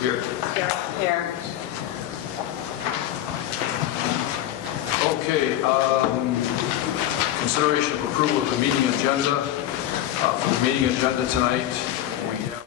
Here. Here. Okay. Consideration of approval of the meeting agenda. For the meeting agenda tonight, we have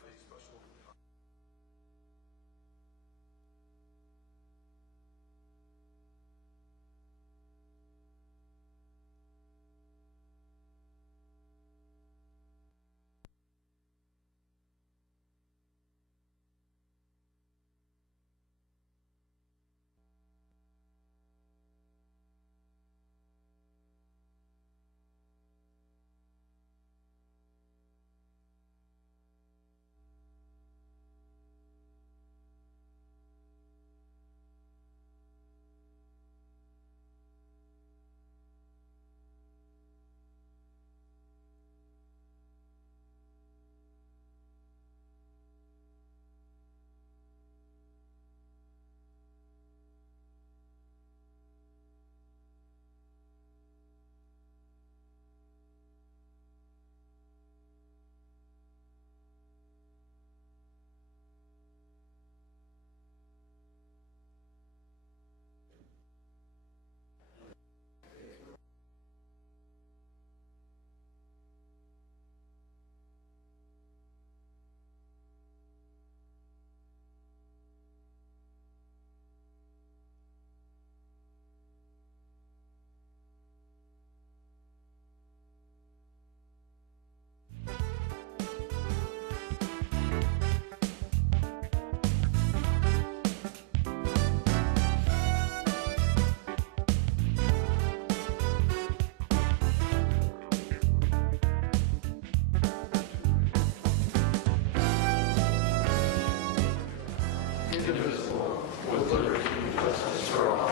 indivisible with liberty and justice for all.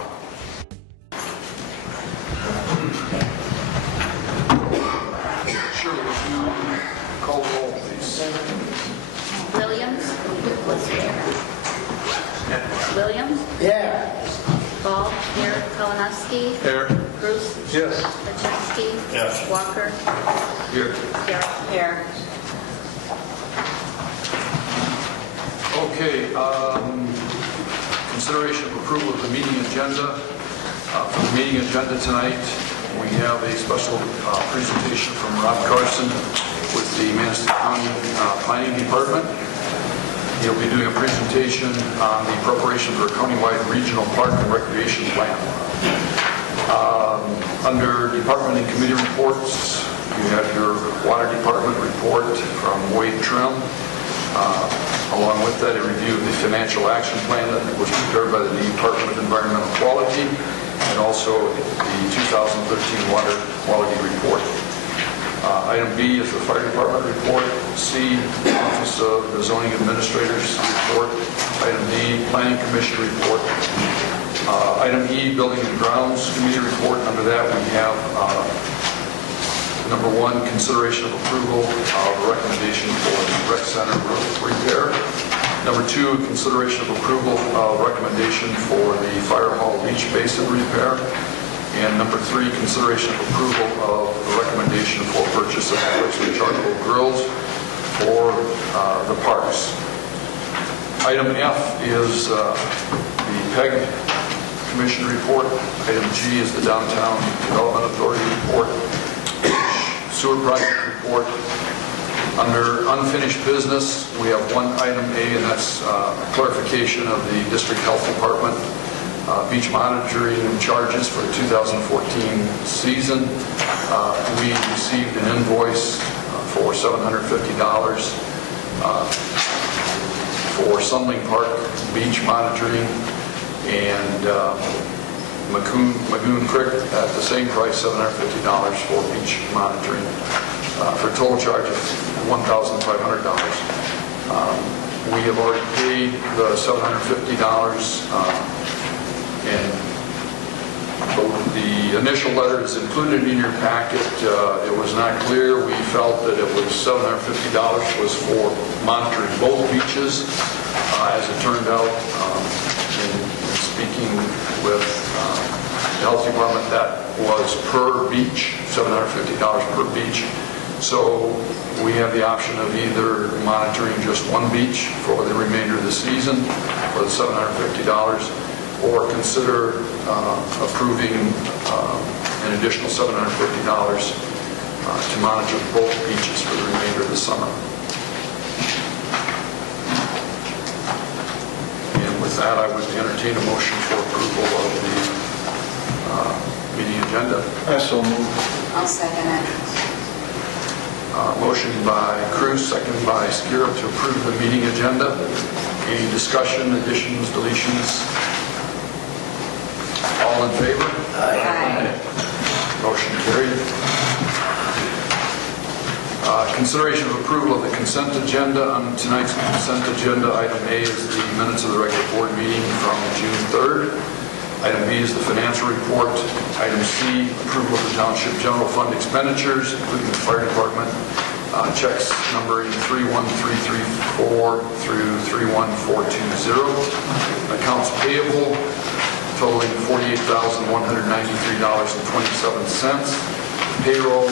Shirley, would you call the roll, please? Williams. Williams. Yeah. Ball. Here. Kalinowski. Here. Bruce. Yes. Lachowski. Yes. Walker. Here. Here. Okay. Consideration of approval of the meeting agenda. For the meeting agenda tonight, we have a special presentation from Rob Carson with the Manistee County Planning Department. He'll be doing a presentation on the preparation for a countywide regional park and recreation plan. Under department and committee reports, you have your water department report from Wade Trim. Along with that, a review of the financial action plan that was prepared by the Department of Environmental Quality, and also the 2013 water quality report. Item B is the fire department report. C, Office of the Zoning Administrator's report. Item D, Planning Commission report. Item E, Building and Grounds Committee report. Under that, we have number one, consideration of approval of a recommendation for the rec center roof repair. Number two, consideration of approval of recommendation for the fire hall leach basin repair. And number three, consideration of approval of the recommendation for purchase of rechargeable grills for the parks. Item F is the PEG Commission report. Item G is the Downtown Development Authority report. Sewer project report. Under unfinished business, we have one item A, and that's clarification of the District Health Department beach monitoring charges for the 2014 season. We received an invoice for $750 for Sunling Park beach monitoring, and Magoon Creek at the same price, $750 for beach monitoring, for a total charge of $1,500. We have already paid the $750, and the initial letter is included in your packet. It was not clear. We felt that it was $750 was for monitoring both beaches. As it turned out, in speaking with the health department, that was per beach, $750 per beach. So we have the option of either monitoring just one beach for the remainder of the season for the $750, or consider approving an additional $750 to monitor both beaches for the remainder of the summer. And with that, I would entertain a motion for approval of the meeting agenda. I so move. I'll second it. Motion by Cruz, second by Skira to approve the meeting agenda. Any discussion, additions, deletions? All in favor? Aye. Motion carried. Consideration of approval of the consent agenda. On tonight's consent agenda, item A is the minutes of the regular board meeting from June 3rd. Item B is the financial report. Item C, approval of the Township General Fund expenditures, including the fire department. Checks numbering 31334 through 31420. Accounts payable totaling $48,193.27. Payroll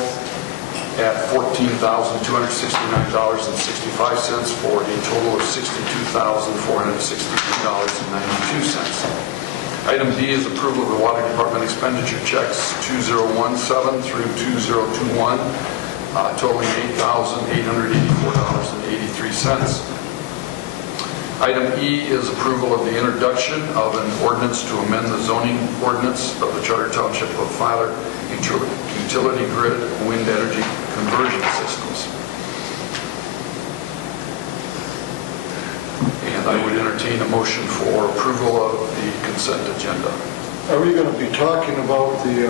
at $14,269.65 for a total of $62,463.92. Item D is approval of the water department expenditure checks 2017 through 2021, totaling $8,884.83. Item E is approval of the introduction of an ordinance to amend the zoning ordinance of the Charter Township of Filer utility grid wind energy conversion systems. And I would entertain a motion for approval of the consent agenda. Are we going to be talking about the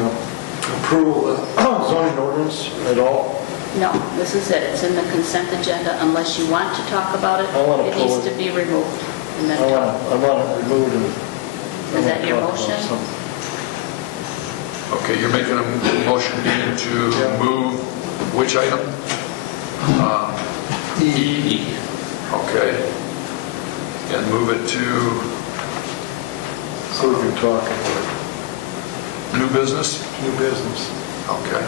approval of zoning ordinance at all? No, this is it. It's in the consent agenda. Unless you want to talk about it, I want to it pull needs it. to be removed. And then I talk. want it removed. And Is that your motion? Okay, you're making a motion to move which item? E. Okay. And move it to So we can talk about new business? new business. Okay.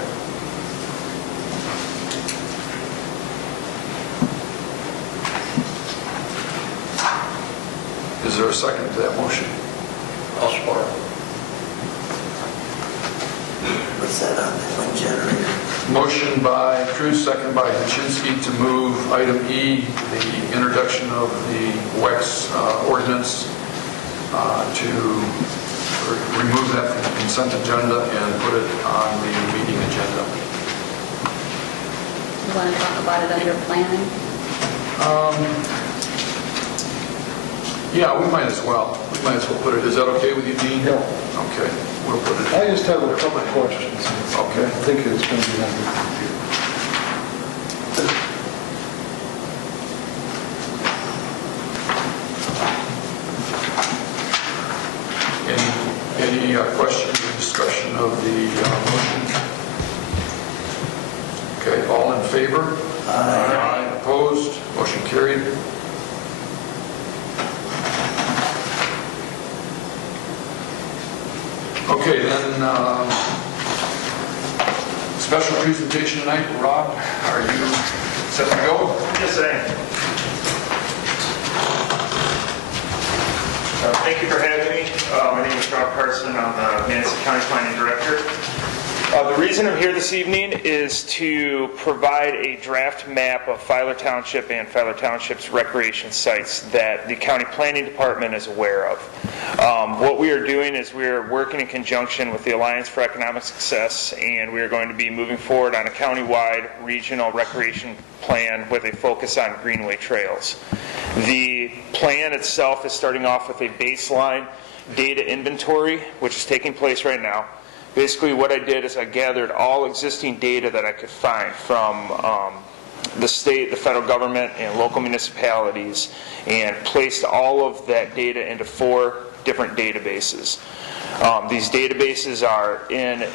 Is there a second to that motion? I'll support. What's that on the one generator? Motion by Cruz, second by Hachinsky to move item E, the introduction of the WEX ordinance, to remove that from the consent agenda and put it on the meeting agenda. You want to talk about it under planning? Yeah, we might as well. We might as well put it. Is that okay with you, Dean? Yeah. Okay, we'll put it. I just have a couple of questions. Okay. I think it's going to be on the computer. Any questions or discussion of the motion? Okay, all in favor? Aye. Opposed? Motion carried. Okay, then, special presentation tonight. Rob, are you set to go? Yes, I am. Thank you for having me. My name is Rob Carson. I'm the Madison County Planning Director. The reason I'm here this evening is to provide a draft map of Filer Township and Filer Township's recreation sites that the County Planning Department is aware of. What we are doing is we are working in conjunction with the Alliance for Economic Success, and we are going to be moving forward on a county-wide regional recreation plan with a focus on greenway trails. The plan itself is starting off with a baseline data inventory, which is taking place right now. Basically, what I did is I gathered all existing data that I could find from the state, the federal government, and local municipalities, and placed all of that data into 4 different databases. These databases are in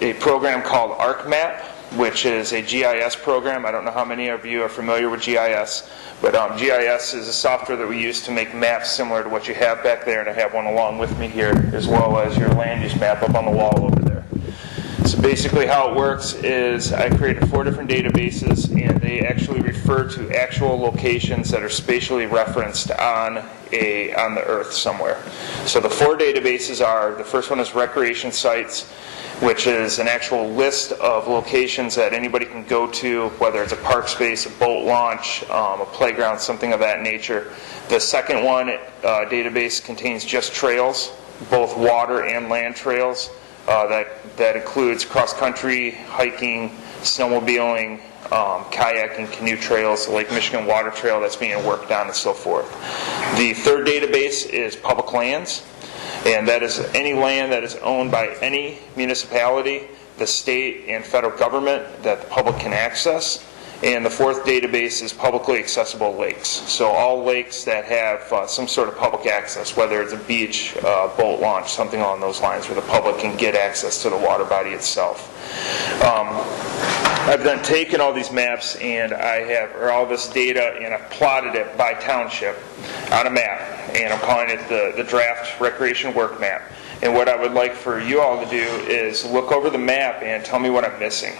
a program called ArcMap, which is a GIS program. I don't know how many of you are familiar with GIS, but GIS is a software that we use to make maps similar to what you have back there, and I have one along with me here, as well as your land use map up on the wall over there. So So basically how it works is I created 4 different databases, and they actually refer to actual locations that are spatially referenced on the earth somewhere. So the 4 databases are, the first one is recreation sites, which is an actual list of locations that anybody can go to, whether it's a park space, a boat launch, a playground, something of that nature. The second one database contains just trails, both water and land trails. That includes cross-country, hiking, snowmobiling, kayaking, canoe trails, the Lake Michigan Water Trail that's being worked on, and so forth. The third database is public lands, and that is any land that is owned by any municipality, the state and federal government that the public can access. And the fourth database is publicly accessible lakes. So all lakes that have some sort of public access, whether it's a beach, boat launch, something along those lines, where the public can get access to the water body itself. I've then taken all these maps and or all this data, and I've plotted it by township on a map, and I'm calling it the draft recreation work map. And what I would like for you all to do is look over the map and tell me what I'm missing,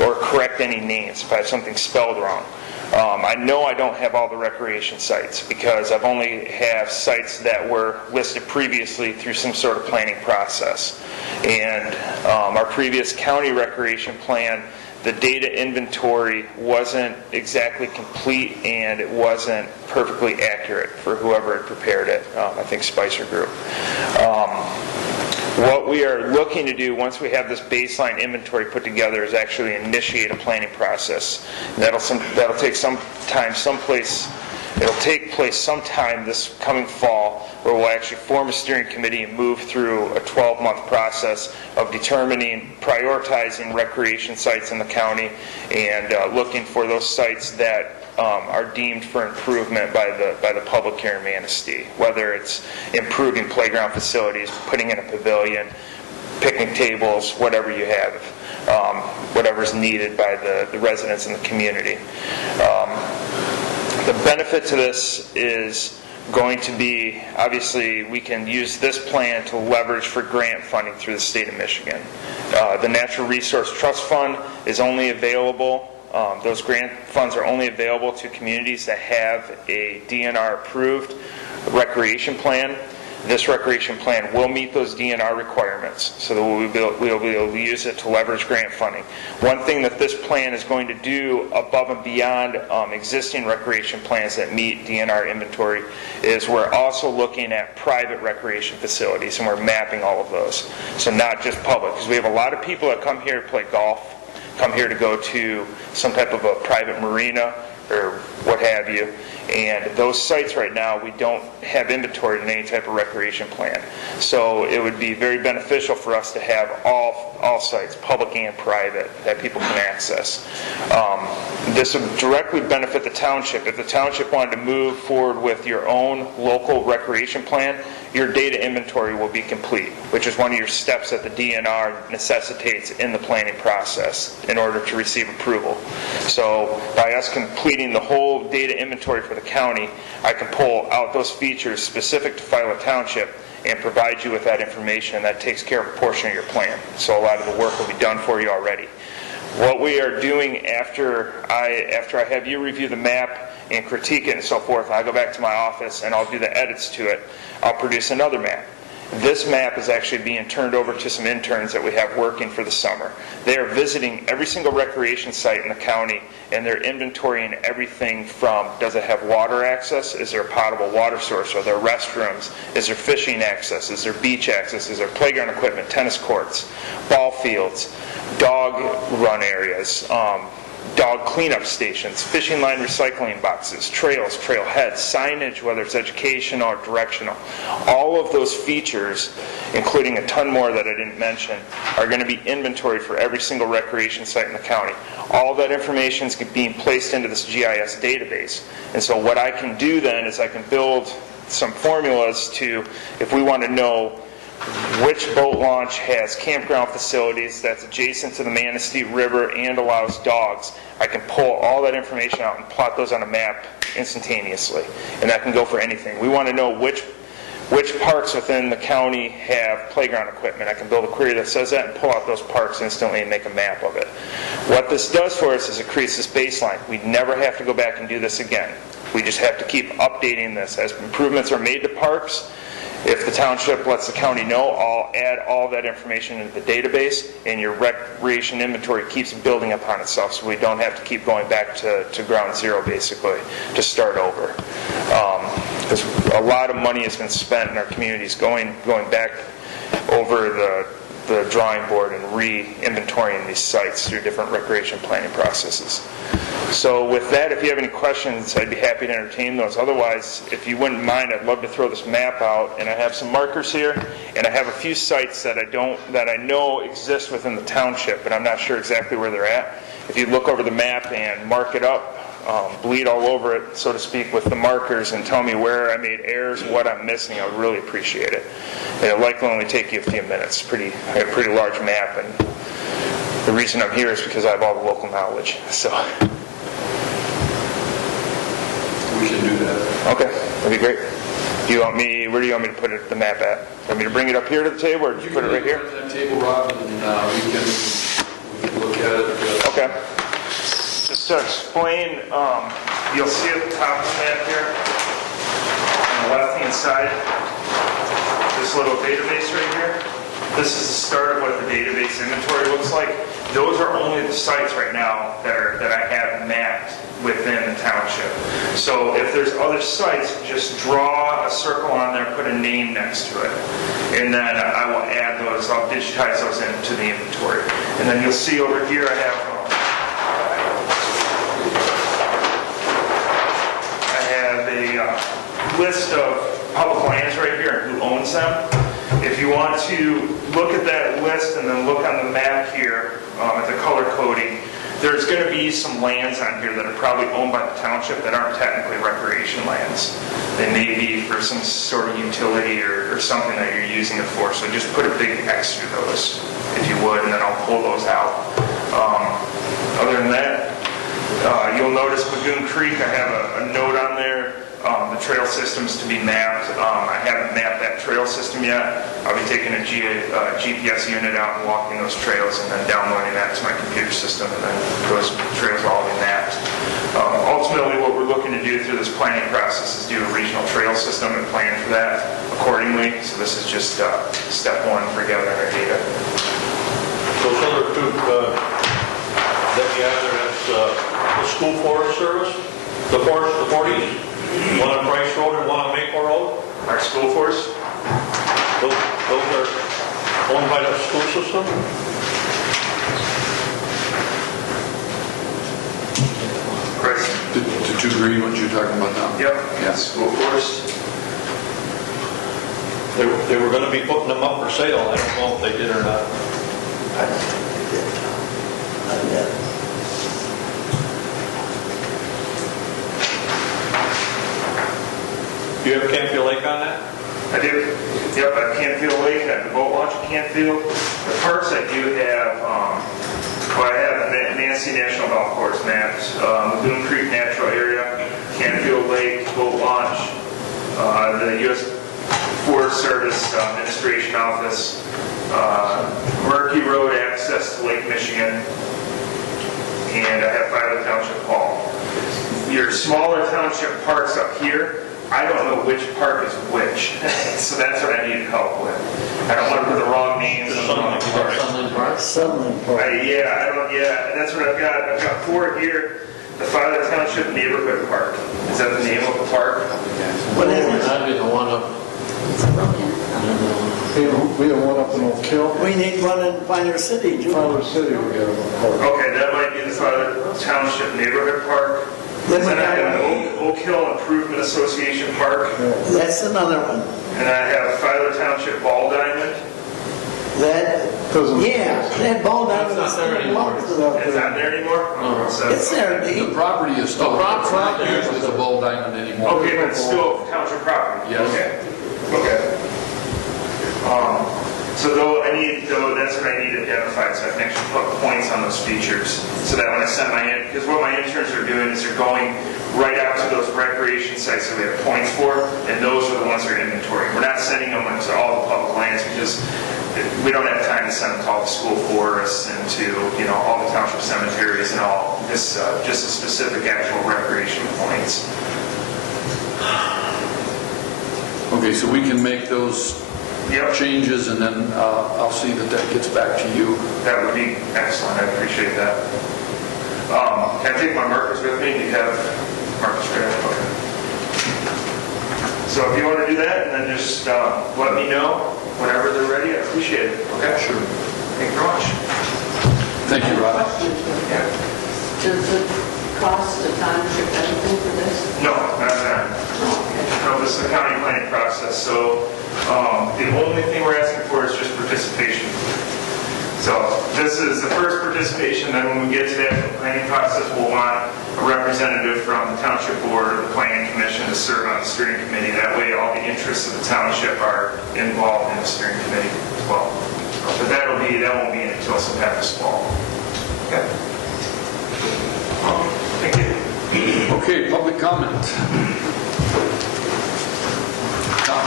or correct any names if I have something spelled wrong. I know I don't have all the recreation sites because I've only have sites that were listed previously through some sort of planning process. And our previous county recreation plan, the data inventory wasn't exactly complete, and it wasn't perfectly accurate for whoever had prepared it. I think Spicer Group. What we are looking to do once we have this baseline inventory put together is actually initiate a planning process. That'll take some time, it'll take place sometime this coming fall, where we'll actually form a steering committee and move through a 12-month process of determining, prioritizing recreation sites in the county, and looking for those sites that are deemed for improvement by the public here in Manistee, whether it's improving playground facilities, putting in a pavilion, picnic tables, whatever you have, whatever's needed by the residents in the community. The benefit to this is going to be, obviously, we can use this plan to leverage for grant funding through the state of Michigan. The Natural Resource Trust Fund is only available, those grant funds are only available to communities that have a DNR approved recreation plan. This recreation plan will meet those DNR requirements, so that we'll be able to use it to leverage grant funding. One thing that this plan is going to do above and beyond existing recreation plans that meet DNR inventory is we're also looking at private recreation facilities, and we're mapping all of those. So not just public, because we have a lot of people that come here to play golf, come here to go to some type of a private marina or what have you. And those sites right now, we don't have inventoried in any type of recreation plan. So it would be very beneficial for us to have all sites, public and private, that people can access. This would directly benefit the township. If the township wanted to move forward with your own local recreation plan, your data inventory will be complete, which is one of your steps that the DNR necessitates in the planning process in order to receive approval. So by us completing the whole data inventory for the county, I can pull out those features specific to Filer Township and provide you with that information. That takes care of a portion of your plan. So a lot of the work will be done for you already. What we are doing after I have you review the map and critique it and so forth, I go back to my office and I'll do the edits to it. I'll produce another map. This map is actually being turned over to some interns that we have working for the summer. They are visiting every single recreation site in the county, and they're inventorying everything from, does it have water access? Is there a potable water source? Are there restrooms? Is there fishing access? Is there beach access? Is there playground equipment, tennis courts, ball fields, dog run areas, dog cleanup stations, fishing line recycling boxes, trails, trailheads, signage, whether it's educational or directional. All of those features, including a ton more that I didn't mention, are going to be inventoried for every single recreation site in the county. All of that information is being placed into this GIS database. And so what I can do then is I can build some formulas to, if we want to know which boat launch has campground facilities that's adjacent to the Manistee River and allows dogs, I can pull all that information out and plot those on a map instantaneously. And that can go for anything. We want to know which which parks within the county have playground equipment. I can build a query that says that and pull out those parks instantly and make a map of it. What this does for us is it creates this baseline. We never have to go back and do this again. We just have to keep updating this. As improvements are made to parks, if the township lets the county know, I'll add all that information into the database, and your recreation inventory keeps building upon itself, so we don't have to keep going back to ground zero, basically, to start over. Because a lot of money has been spent in our communities going back over the drawing board and re-inventorying these sites through different recreation planning processes. So with that, if you have any questions, I'd be happy to entertain those. Otherwise, if you wouldn't mind, I'd love to throw this map out. And I have some markers here, and I have a few sites that I know exist within the township, but I'm not sure exactly where they're at. If you look over the map and mark it up, bleed all over it, so to speak, with the markers and tell me where I made errors, what I'm missing, I would really appreciate it. And it'll likely only take you a few minutes. I have a pretty large map, and the reason I'm here is because I have all the local knowledge. So. We can do that. Okay, that'd be great. Where do you want me to put the map at? Want me to bring it up here to the table, or You put it right here? Put it on that table, Rob, and we can look at it. Okay. Just to explain, you'll see at the top of the map here, on the left-hand side, this little database right here. This is the start of what the database inventory looks like. Those are only the sites right now that I have mapped within the township. So if there's other sites, just draw a circle on there, put a name next to it. And then I will add those, I'll digitize those into the inventory. And then you'll see over here I have a list of public lands right here and who owns them. If you want to look at that list and then look on the map here at the color coding, there's going to be some lands on here that are probably owned by the township that aren't technically recreation lands. They may be for some sort of utility or something that you're using it for. So just put a big X through those, if you would, and then I'll pull those out. Other than that, you'll notice Lagoon Creek, I have a note on there. The trail system's to be mapped. I haven't mapped that trail system yet. I'll be taking a GPS unit out and walking those trails and then downloading that to my computer system, and then those trails will all be mapped. Ultimately, what we're looking to do through this planning process is do a regional trail system and plan for that accordingly. So this is just step one for gathering our data. Those other two that you have there, that's the school forest service, the 40s. One on Price Road and one on Maple Road? Our school force? Those are owned by the school system? Chris? The two green ones you're talking about now? Yep. Yes. School force. They were going to be putting them up for sale. I don't know if they did or not. I don't think they did. Not yet. Do you have Canfield Lake on that? I do. Yep, I have Canfield Lake, I have the boat launch at Canfield. The parks I do have, I have Nancy National Golf Course mapped, Lagoon Creek Natural Area, Canfield Lake, boat launch, the U.S. Forest Service Administration Office, Murky Road access to Lake Michigan, and I have Filer Township Hall. Your smaller township parks up here, I don't know which park is which, so that's what I need help with. I don't want to put the wrong names on the wrong park. Sunland Park. That's what I've got. I've got 4 here. The Filer Township Neighborhood Park. Is that the name of the park? What is it? That'd be the one up, we have one up in Oak Hill. We need one in Pioneer City, too. Fowler City, we got a park. Okay, that might be the Filer Township Neighborhood Park. Then we Then I got have Oak Hill Improvement Association Park. That's another one. And I have Filer Township Ball Diamond. That ball diamond is That's not there anymore. It's not there anymore? No. So- It's there, The Dean. property is still, The property it's not used as a ball diamond anymore. Okay, but it's still township property? Yes. Okay. So that's what I need identified, so I can actually put points on those features, so that when I send because what my interns are doing is they're going right out to those recreation sites that we have points for, and those are the ones ones that are inventory. We're not sending them into all the public lands because we don't have time to send them to all the school forests and to, all the township cemeteries and all. This just a specific actual recreation points. Okay, so we can make those Yep. changes, and then I'll see that gets back to you. That would be excellent. I appreciate that. Can I take my markers with me? Do you have markers ready? Okay. So if you want to do that, and then just let me know whenever they're ready. I appreciate it. Okay? Sure. Thank you very much. Thank you, Rob. Yeah. Does it cost the township anything for this? No, not that. Okay. No, this is a county planning process, so the only thing we're asking for is just participation. So this is the first participation, then when we get to the actual planning process, we'll want a representative from the Township Board or the Planning Commission to serve on the steering committee. That way all the interests of the township are involved in the steering committee as well. But that won't be until sometime this fall. Okay. Thank you. Okay, public comment. Tom.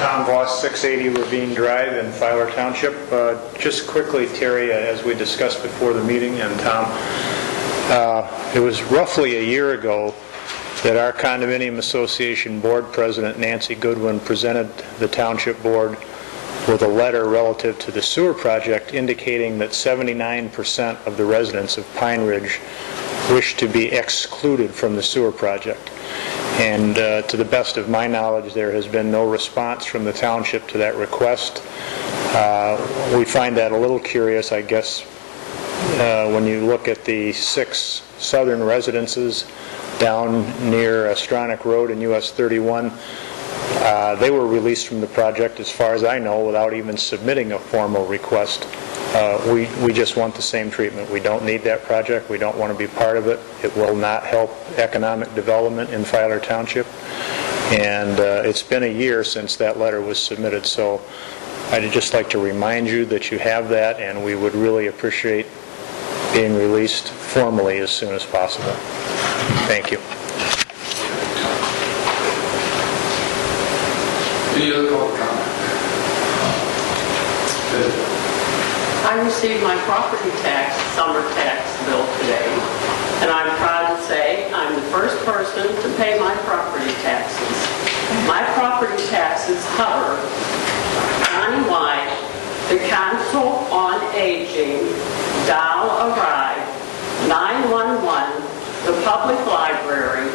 Tom Voss, 680 Ravine Drive in Filer Township. Just quickly, Terry, as we discussed before the meeting, and Tom, it was roughly a year ago that our condominium association board president, Nancy Goodwin, presented the township board with a letter relative to the sewer project indicating that 79% of the residents of Pine Ridge wish to be excluded from the sewer project. And to the best of my knowledge, there has been no response from the township to that request. We find that a little curious, I guess, when you look at the 6 southern residences down near Stronach Road and US 31. They were released from the project, as far as I know, without even submitting a formal request. We just want the same treatment. We don't need that project. We don't want to be part of it. It will not help economic development in Filer Township. And it's been a year since that letter was submitted, so I'd just like to remind you that you have that, and we would really appreciate being released formally as soon as possible. Thank you. Any other public comment? I received my property tax, summer tax bill today, and I'm proud to say I'm the first person to pay my property taxes. My property taxes cover countywide, the Council on Aging, Dial a Ride, 911, the public library,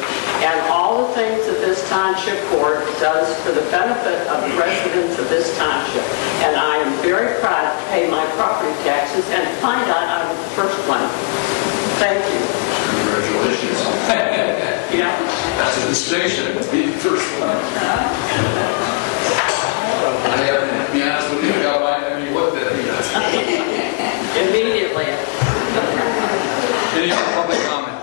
and all the things that this township board does for the benefit of the residents of this township. And I am very proud to pay my property taxes and find out I'm the first one. Thank you. Congratulations. Yeah. That's a distinction, being the first one. I have to be honest with you, I got mine, I mean, what the? Immediately. Any other public comment?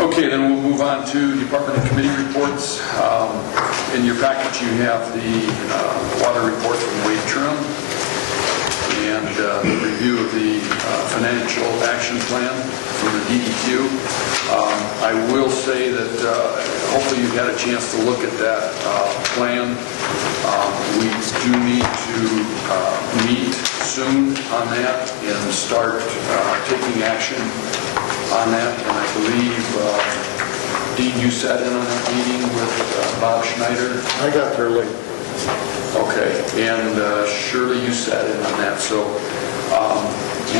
Okay, then we'll move on to department and committee reports. In your package, you have the water report from Wade Trim and the review of the financial action plan from the DEQ. I will say that hopefully you've had a chance to look at that plan. We do need to meet soon on that and start taking action on that. And I believe, Dean, you sat in on that meeting with Bob Schneider. I got there late. Okay, and Shirley, you sat in on that. So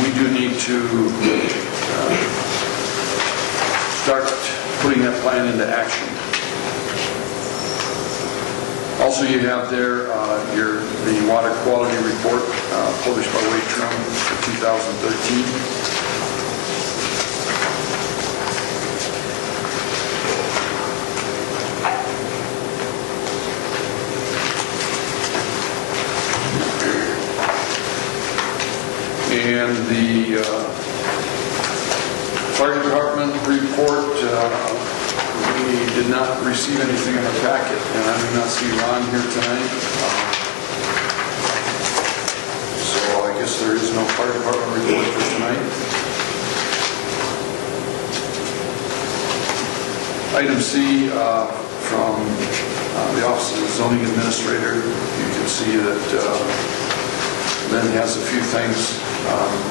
we do need to start putting that plan into action. Also, you have there the water quality report published by Wade Trim for 2013. And the fire department report, we did not receive anything in the packet, and I do not see Ron here tonight. So I guess there is no fire department report for tonight. Item C, from the Office of the Zoning Administrator, you can see that Lynn has a few things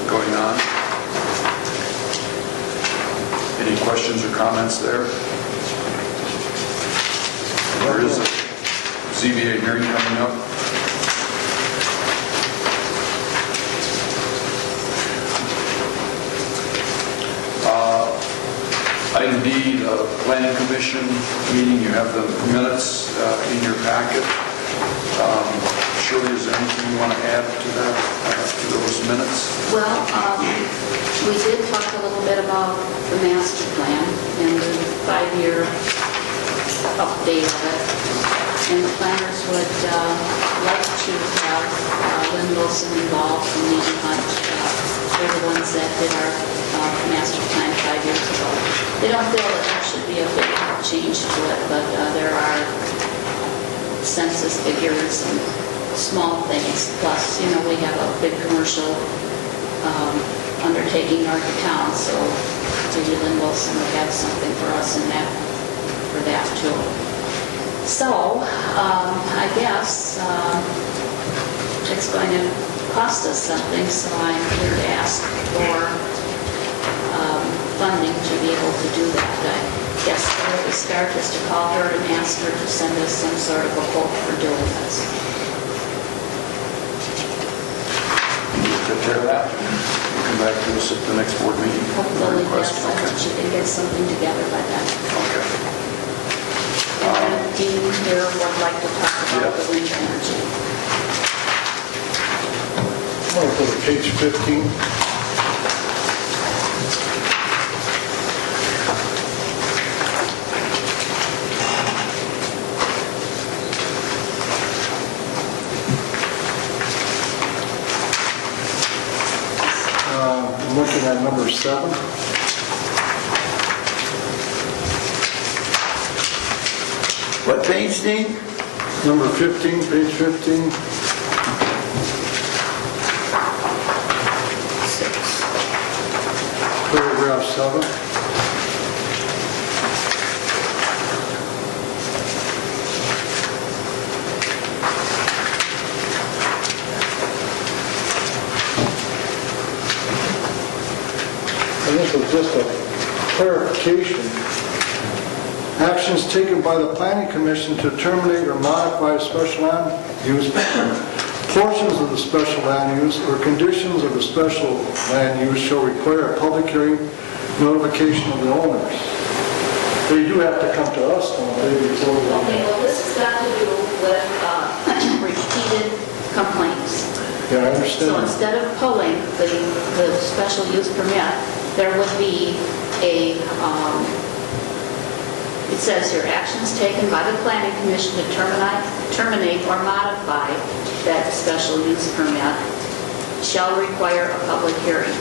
going on. Any questions or comments there? There is a ZBA hearing coming up. Item D, the Planning Commission meeting, you have the minutes in your packet. Shirley, is there anything you want to add to that, to those minutes? Well, we did talk a little bit about the master plan and the 5-year update of it. And the planners would like to have Lynn Wilson involved from Legion Hunt. They're the ones that did our master plan 5 years ago. They don't feel that there should be a big change to it, but there are census figures and small things. Plus, we have a big commercial undertaking north of town, so maybe Lynn Wilson would have something for us in that, for that too. So, I guess it's going to cost us something, so I'm here to ask for funding to be able to do that. I guess where we start is to call her and ask her to send us some sort of a quote for doing this. Take care of that. We'll come back to us at the next board meeting. Hopefully, Request. yes, I hope she can get something together by then. Okay. And then Dean here would like to talk about the wind energy. I'm going to go to page 15. I'm looking at number 7. What page, Dean? Number 15, page 15. Paragraph 7. And this was just a clarification. Actions taken by the Planning Commission to terminate or modify special land use, portions of the special land use, or conditions of the special land use shall require a public hearing notification of the owners. They do have to come to us, don't they? Before Okay, well, this has got to do with repeated complaints. Yeah, I So understand. instead of pulling the special use permit, there would be a, it says here, actions taken by the Planning Commission to terminate or modify that special use permit shall require a public hearing.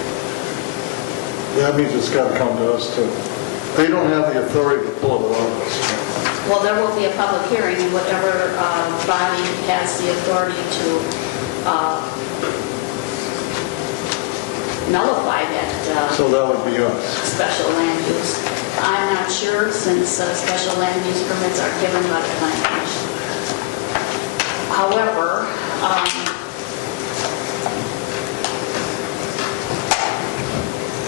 That means it's got to come to us too. They don't have the authority to pull it out of us. Well, there will be a public hearing, and whatever body has the authority to nullify that So that would be us. special land use. I'm not sure, since special land use permits are given by the Planning Commission. However,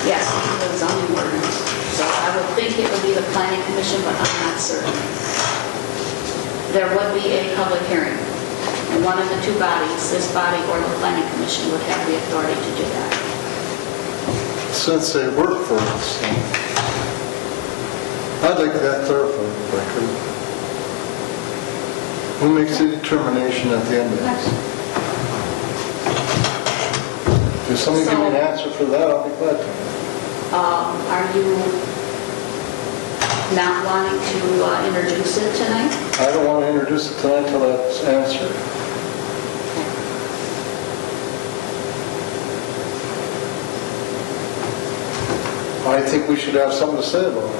yes, the zoning ordinance. So I would think it would be the Planning Commission, but I'm not certain. There would be a public hearing. And one of the two bodies, this body or the Planning Commission, would have the authority to do that. Since they work for us, so I'd like that clarified if I could. Who makes the determination at the end of this? If somebody give me an answer for that, I'll be glad to. Are you not wanting to introduce it tonight? I don't want to introduce it tonight until that's answered. I think we should have something to say about it.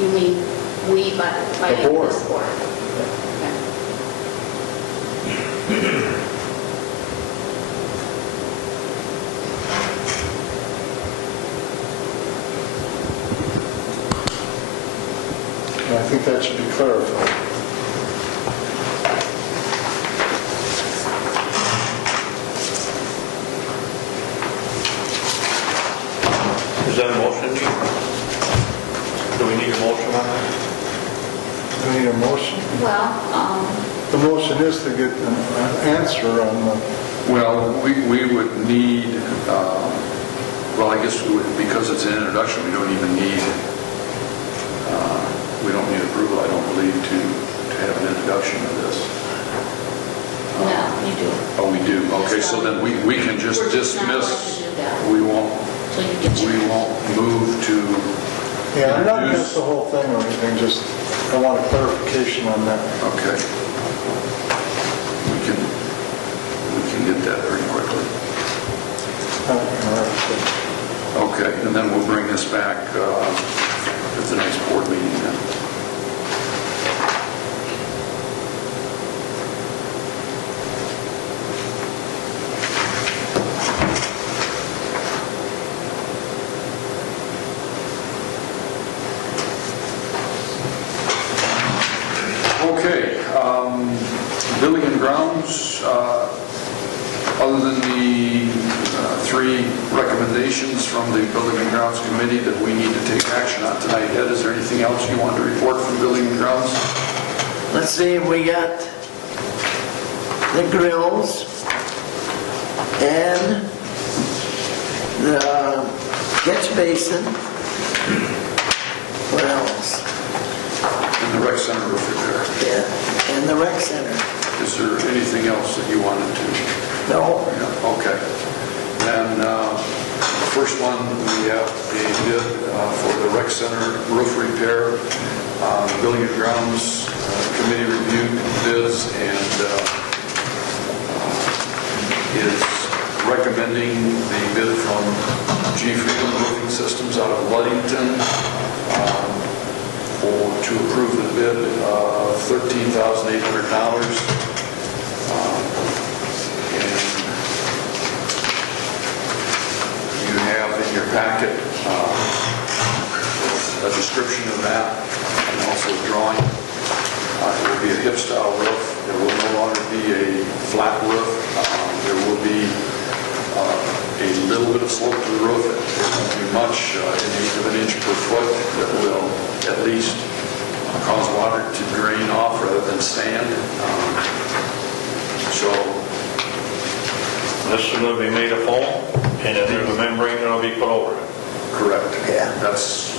You mean we, by The board. this board? Okay. I think that should be clarified. Is that a motion, Dean? Do we need a motion on that? Do we need a motion? Well, The motion is to get an answer on the, Well, we would need, well, I guess we would, because it's an introduction, we don't even need, we don't need approval, I don't believe, to have an introduction of this. no, you do. Oh, we do? Okay, so then we can just We're just not going dismiss, to do that. we won't You won't move to yeah, I'm not introduce. against the whole thing or anything, just I want a clarification on that. Okay. We can get that very quickly. Okay, and then we'll bring this back at the next board meeting then. Okay, building and grounds, other than the three recommendations from the Building and Grounds Committee that we need to take action on tonight, Ed, is there anything else you want to report from Building and Grounds? Let's see, we got the grills and the catch basin. What else? And the rec center roof repair. Yeah, and the rec center. Is there anything else that you wanted to? No, Yeah, okay. And the first one, we have a bid for the rec center roof repair. Building and Grounds Committee reviewed bids and is recommending the bid from G Freedom Roofing Systems out of Ludington to approve the bid of $13,800. You have in your packet a description of that and also a drawing. It will be a hip-style roof. It will no longer be a flat roof. There will be a little bit of slope to the roof. It won't be much, an eighth of an inch per foot that will at least cause water to drain off rather than stand. So This is going to be made of foam, and then there's a membrane that will be put over it. correct. Yeah. That's,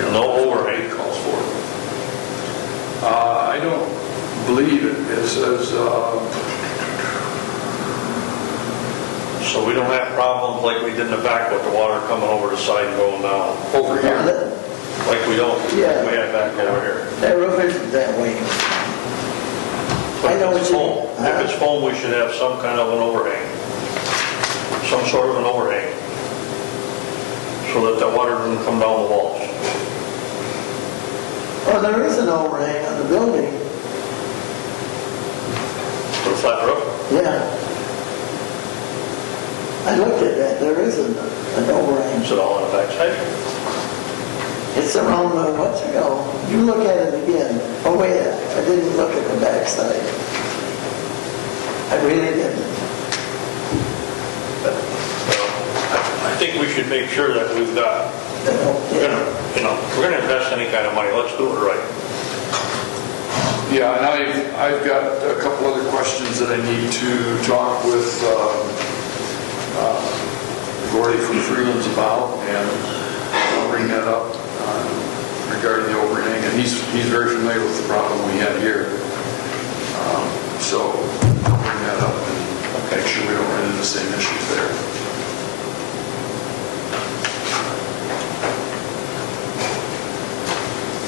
No overhang. calls for it. I don't believe it says, So we don't have problems like we did in the back with the water coming over the side and going down. over here. Like we don't, Yeah. we had back over here. that roof isn't that way. But I know if it's what you- foam, if it's foam, we should have some kind of an overhang. Some sort of an overhang. So that the water doesn't come down the walls. Oh, there is an overhang on the building. For a flat roof? Yeah. I looked at that, there is an overhang. Is it all on the backside? It's around, what's it called? You look at it again. Oh wait, I didn't look at the backside. I really didn't. I think we should make sure that we've got, Yeah. if we're gonna invest any kind of money, let's do it right. Yeah, and I've got a couple other questions that I need to talk with Gordy from Freeland's about, and I'll bring that up regarding the overhang, and he's very familiar with the problem we had here. So I'll bring that up and make sure we don't run into the same issues there.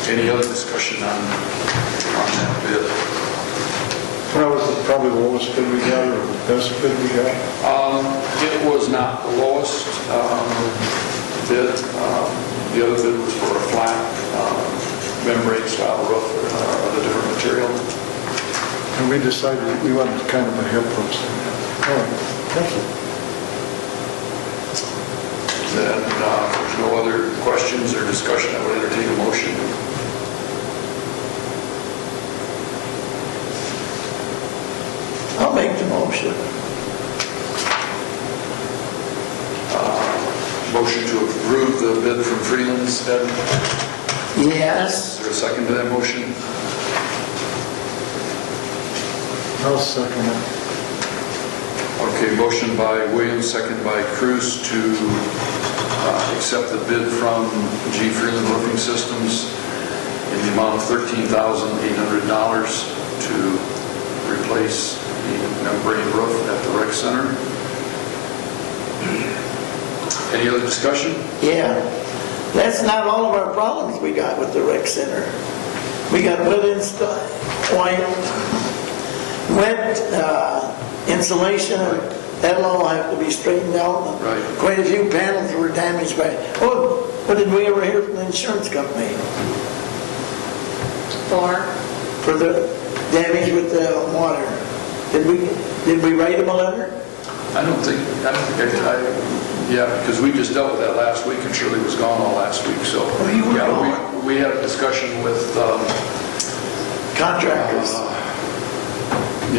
Any other discussion on that bid? That was probably the lowest bid we got, or the best bid we got. It was not the lowest bid. The other bid was for a flat membrane style roof of a different material. And we decided we wanted kind of a hip roof. Oh, thank you. Then, if there's no other questions or discussion, I would entertain a motion. Motion to approve the bid from Freeland's, Ed? Yes. Is there a second to that motion? I'll second it. Okay, motion by Williams, second by Cruz to accept the bid from G. Freeland Roofing Systems in the amount of $13,800 to replace the membrane roof at the rec center. Any other discussion? Yeah. That's not all of our problems we got with the rec center. We got wet insulation, that'll all have to be straightened out. Right. Quite a few panels were damaged by, what did we ever hear from the insurance company? For the damage with the water. Did we write them a letter? I because we just dealt with that last week and Shirley was gone all last week, so. Oh, you were gone. We had a discussion with, Contractors. 2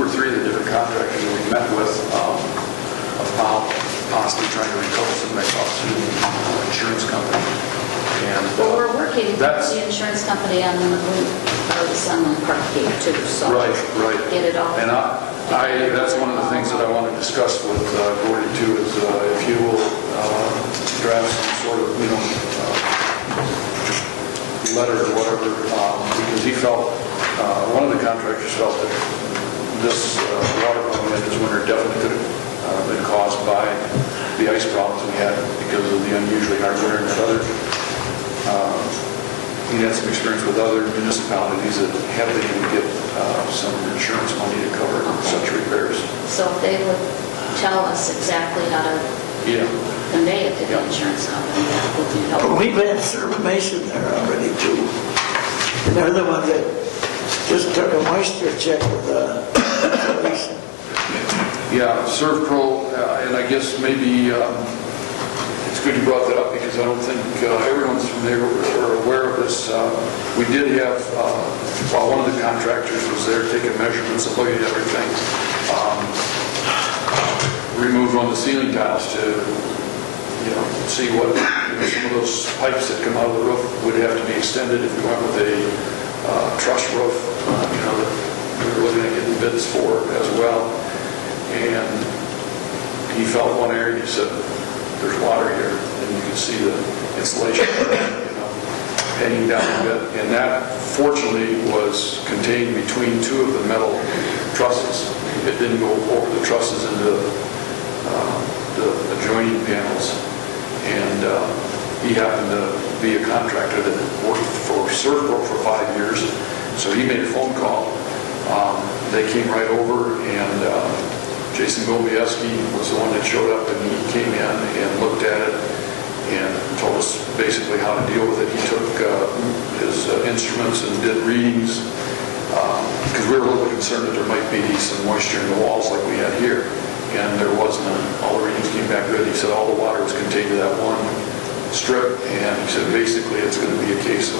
or 3 of the different contractors that we met with about possibly trying to recover some of that cost through the insurance company. And Well, we're working with that's the insurance company on the Sunland Park gate too, so. right. Get it all. And that's one of the things that I want to discuss with Gordy too, is if you will draft some sort of, letter or whatever, because he felt, one of the contractors felt that this water problem this winter definitely could have been caused by the ice problems we had because of the unusually hard winter and other. He had some experience with other municipalities that have been able to get some insurance money to cover such repairs. So if they would tell us exactly how to convey it to the insurance company, that would be helpful. We've had Servamation there already too. And they're the ones that just took a moisture check with the insulation. Yeah, ServPro, and I guess maybe it's good you brought that up because I don't think everyone's familiar or aware of this. We did have, while one of the contractors was there taking measurements and looking at everything, removed one of the ceiling tiles to, see what some of those pipes that come out of the roof would have to be extended if we went with a truss roof, that we were looking at getting bids for as well. And he felt one area, he said, there's water here, and you can see the insulation, hanging down a bit. And that, fortunately, was contained between 2 of the metal trusses. It didn't go over the trusses into the adjoining panels. And he happened to be a contractor that worked for ServPro for 5 years, so he made a phone call. They came right over, and Jason Gobieski was the one that showed up, and he came in and looked at it and told us basically how to deal with it. He took his instruments and did readings because we were a little bit concerned that there might be some moisture in the walls like we had here, and there was none. All the readings came back good. He said all the water was contained to that one strip, and he said basically it's going to be a case of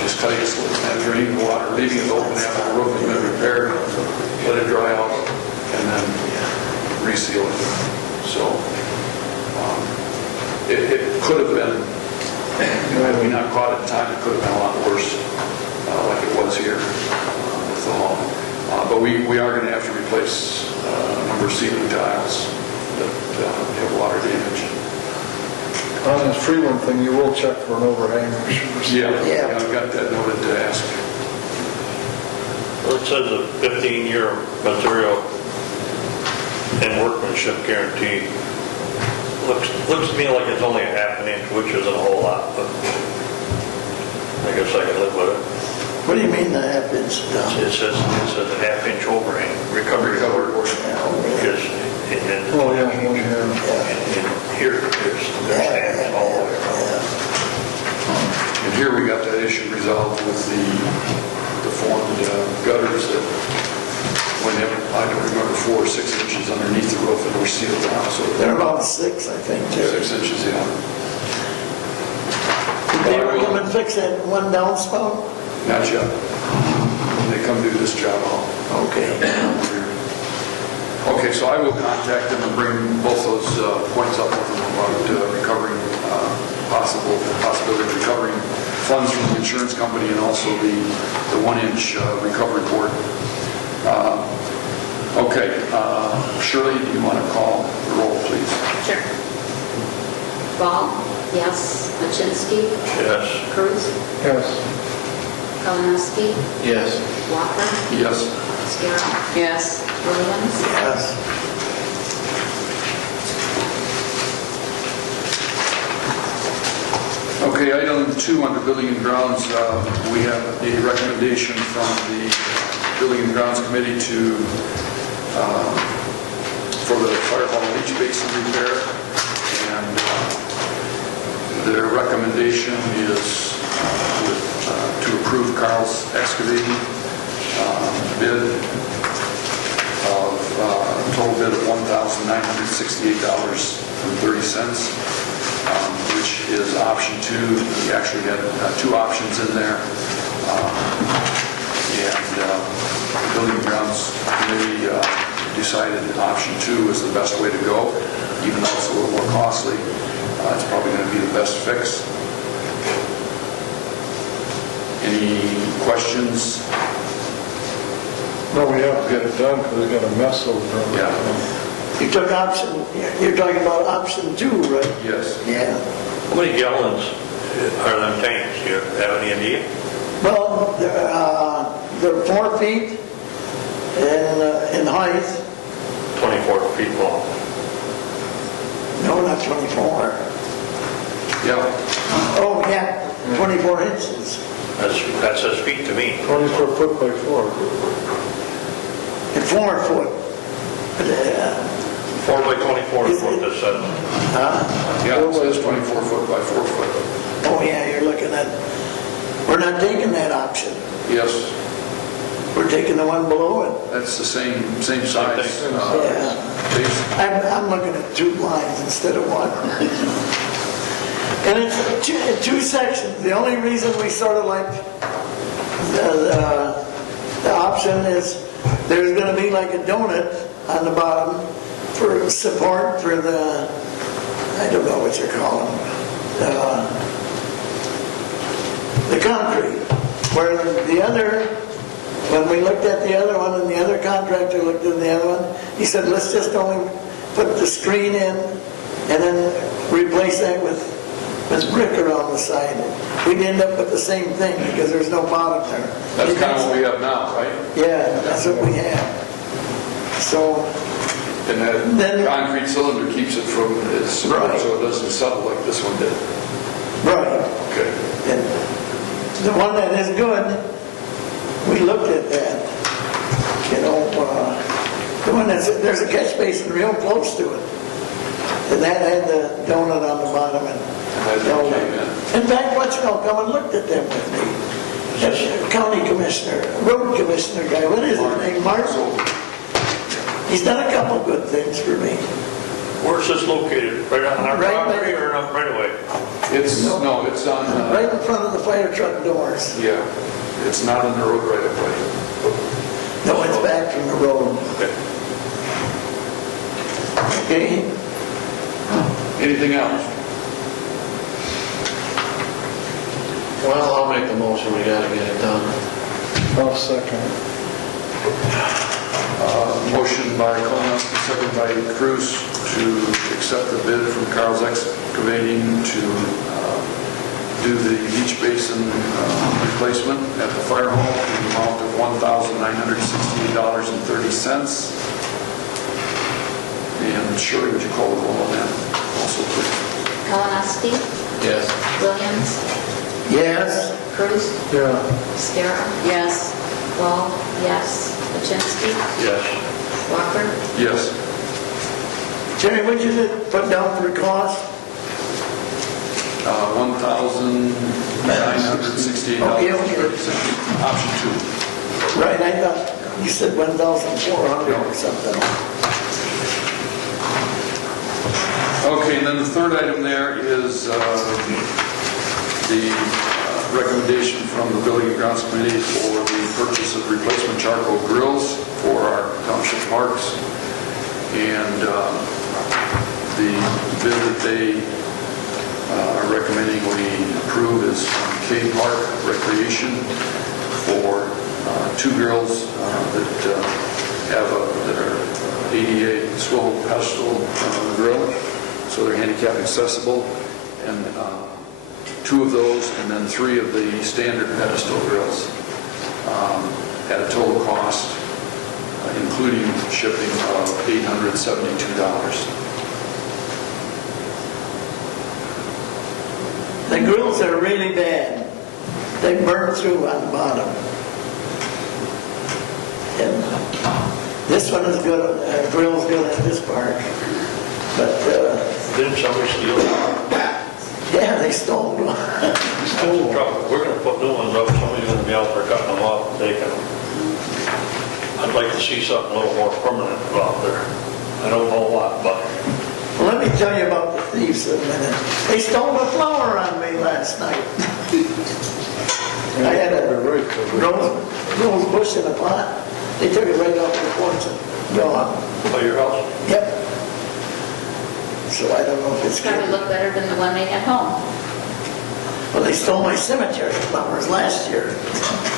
just cutting a slit and draining the water, leaving it open after the roof has been repaired, let it dry out, and then reseal it. So it could have been, had we not caught it in time, it could have been a lot worse, like it was here with the hall. But we are going to have to replace a number of ceiling tiles that have water damage. On this Freeland thing, you will check for an overhang. Yeah, I've got that noted to ask. Well, it says a 15-year material and workmanship guarantee. Looks to me like it's only a ½ inch, which isn't a whole lot, but I guess I can live with it. What do you mean the ½ inch down? It says a ½ inch overhang, recovery portion. Because in here, there's stands all the way around. And here we got that issue resolved with the deformed gutters that went in, I don't remember, 4 or 6 inches underneath the roof and were sealed down. So They're about 6, I think, too. 6 inches, yeah. Did they ever come and fix that one downspout? Not yet. They come do this job all. Okay. Okay, so I will contact them and bring both those points up with them recovering, possibility of recovering funds from the insurance company and also the 1-inch recovery board. Okay, Shirley, do you want to call the roll, please? Sure. Ball? Yes. Machinsky? Yes. Cruz? Yes. Kalinowski? Yes. Walker? Yes. Scarrow? Yes. Williams? Yes. Okay, item 2 under Building and Grounds, we have a recommendation from the Building and Grounds Committee for the fire hall leach basin repair, and their recommendation is to approve Carl's excavating bid of total bid of $1,968.30. Which is option 2. We actually had 2 options in there. The Building and Grounds Committee decided option 2 is the best way to go, even though it's a little more costly. It's probably going to be the best fix. Any questions? No, we have to get it done because we got a mess over there. Yeah. You took you're talking about option 2, right? Yes. Yeah. How many gallons are them tanks? Do you have any idea? Well, they're 4 feet in height. 24 feet long. No, not 24. Yeah. Oh, yeah, 24 inches. That says feet to me. 24 foot by 4. And 4 foot. 4 by 24 is what this says. Yeah, it says 24 foot by 4 foot. Oh, yeah, you're looking at, we're not taking that option. Yes. We're taking the one below it. That's the same size. Yeah. Base. I'm looking at 2 lines instead of 1. And it's 2 sections. The only reason we sort of like the option is there's going to be like a donut on the bottom for support for the, I don't know what you call them, the concrete. Where the other, when we looked at the other one and the other contractor looked at the other one, he said, let's just only put the screen in and then replace that with brick around the side. We'd end up with the same thing because there's no bottom there. That's kind of what we have now, right? Yeah, that's what we have. So, And that concrete cylinder keeps it from its support, Right. so it doesn't settle like this one did. right. Okay. And the one that is good, we looked at that. You know, the one there's a catch basin real close to it. And that had the donut on the bottom. And That came in. in fact, Wetzel come and looked at them with me. That's county commissioner, road commissioner guy, what is his name, Marshall? He's done a couple good things for me. Where's this located? Right on our Right property there. or not right away? It's on, Right in front of the fire truck doors. yeah, it's not on the road right away. No, it's back from the road. Okay. Okay? Anything else? Well, I'll make the motion, we gotta get it done. I'll second it. Motion by Kalinowski, second by Cruz to accept the bid from Carl's Excavating to do the leach basin replacement at the fire hall in the amount of $1,968.30. And Shirley, would you call the roll on that also, please? Kalinowski? Yes. Williams? Yes? Cruz? Yeah. Scarrow? Yes. Ball? Yes. Machinsky? Yes. Walker? Yes. Jerry, what'd you put down for cost? $1,968.30. Okay. Option 2. Right, I thought you said 1,400 or something. Okay, and then the third item there is the recommendation from the Building and Grounds Committee for the purchase of replacement charcoal grills for our township parks. And the bid that they are recommending we approve is K Park Recreation for two girls that are ADA swivel pedestal grill, so they're handicap accessible, and two of those, and then three of the standard pedestal grills at a total cost, including shipping, of $872. The grills are really bad. They burn through on the bottom. And this one is good, grill's good at this park. But, Didn't somebody steal it? yeah, they stole one. That's the trouble. We're gonna put new ones up, somebody's gonna be out there cutting them off and taking them. I'd like to see something a little more permanent out there. I don't know what, but Well, let me tell you about the thieves in a minute. They stole a flower on me last night. I had a rose bush in a pot. They took it right off the porch and gone. by your house. Yep. So I don't know if it's It's probably good. look better than the one they had home. Well, they stole my cemetery flowers last year.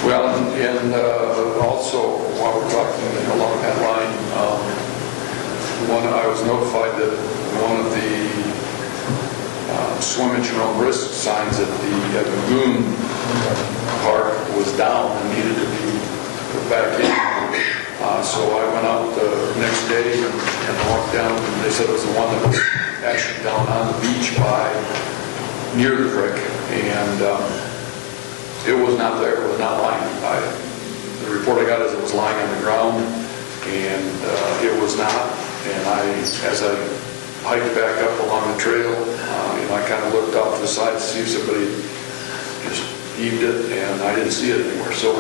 Well, and also, while we're talking along that line, I was notified that one of the swim at your own risk signs at the Lagoon Park was down and needed to be put back in. So I went out the next day and walked down, and they said it was the one that was actually down on the beach near the creek, and it was not there. It was not lying. The report I got is it was lying on the ground, and it was not. And as I hiked back up along the trail, I kind of looked off to the side to see if somebody just heaved it, and I didn't see it anymore. So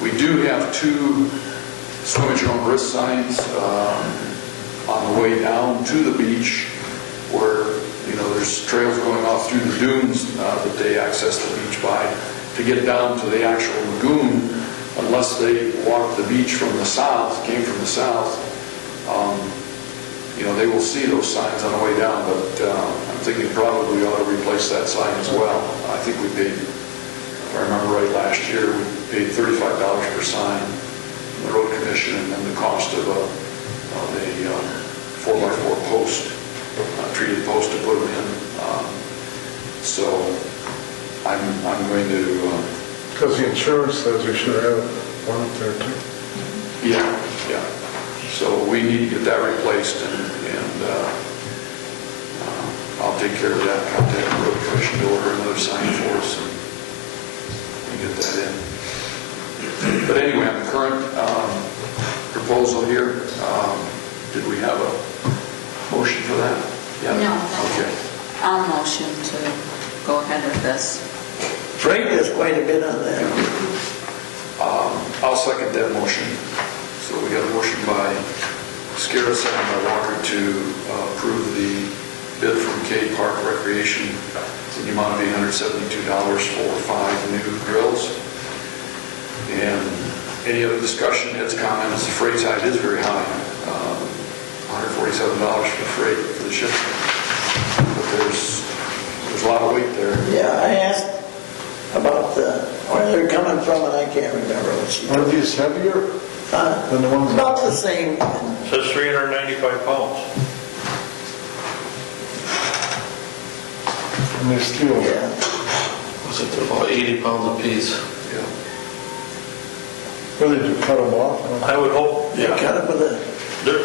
we do have two swim at your own risk signs on the way down to the beach, where there's trails going off through the dunes that they access the beach by to get down to the actual lagoon, unless they walk the beach from the south, came from the south. They will see those signs on the way down, but I'm thinking probably we ought to replace that sign as well. I think we paid, if I remember right, last year we paid $35 per sign, the road commission, and then the cost of a 4x4 post, treated post to put them in. So I'm going to... Because the insurance says we should have one up there too. Yeah. So we need to get that replaced, and I'll take care of that. Contact the road commission to order another sign for us and get that in. But anyway, on the current proposal here, did we have a motion for that? Yeah. No. Okay. I'll motion to go ahead with this. Frank does quite a bit on that. I'll second that motion. So we got a motion by Scarra, second by Walker, to approve the bid from K Park Recreation in the amount of $872 for 5 new grills. And any other discussion, heads, comments? The freight side is very high, $147 for freight for the shipment. But there's a lot of weight there. Yeah, I asked about where they're coming from, and I can't remember what she Are these heavier than the ones? About the same. It says 395 pounds. And they steel. Yeah. Was it about 80 pounds a piece? Yeah. Well, did you cut them off? I would hope, They cut it with a,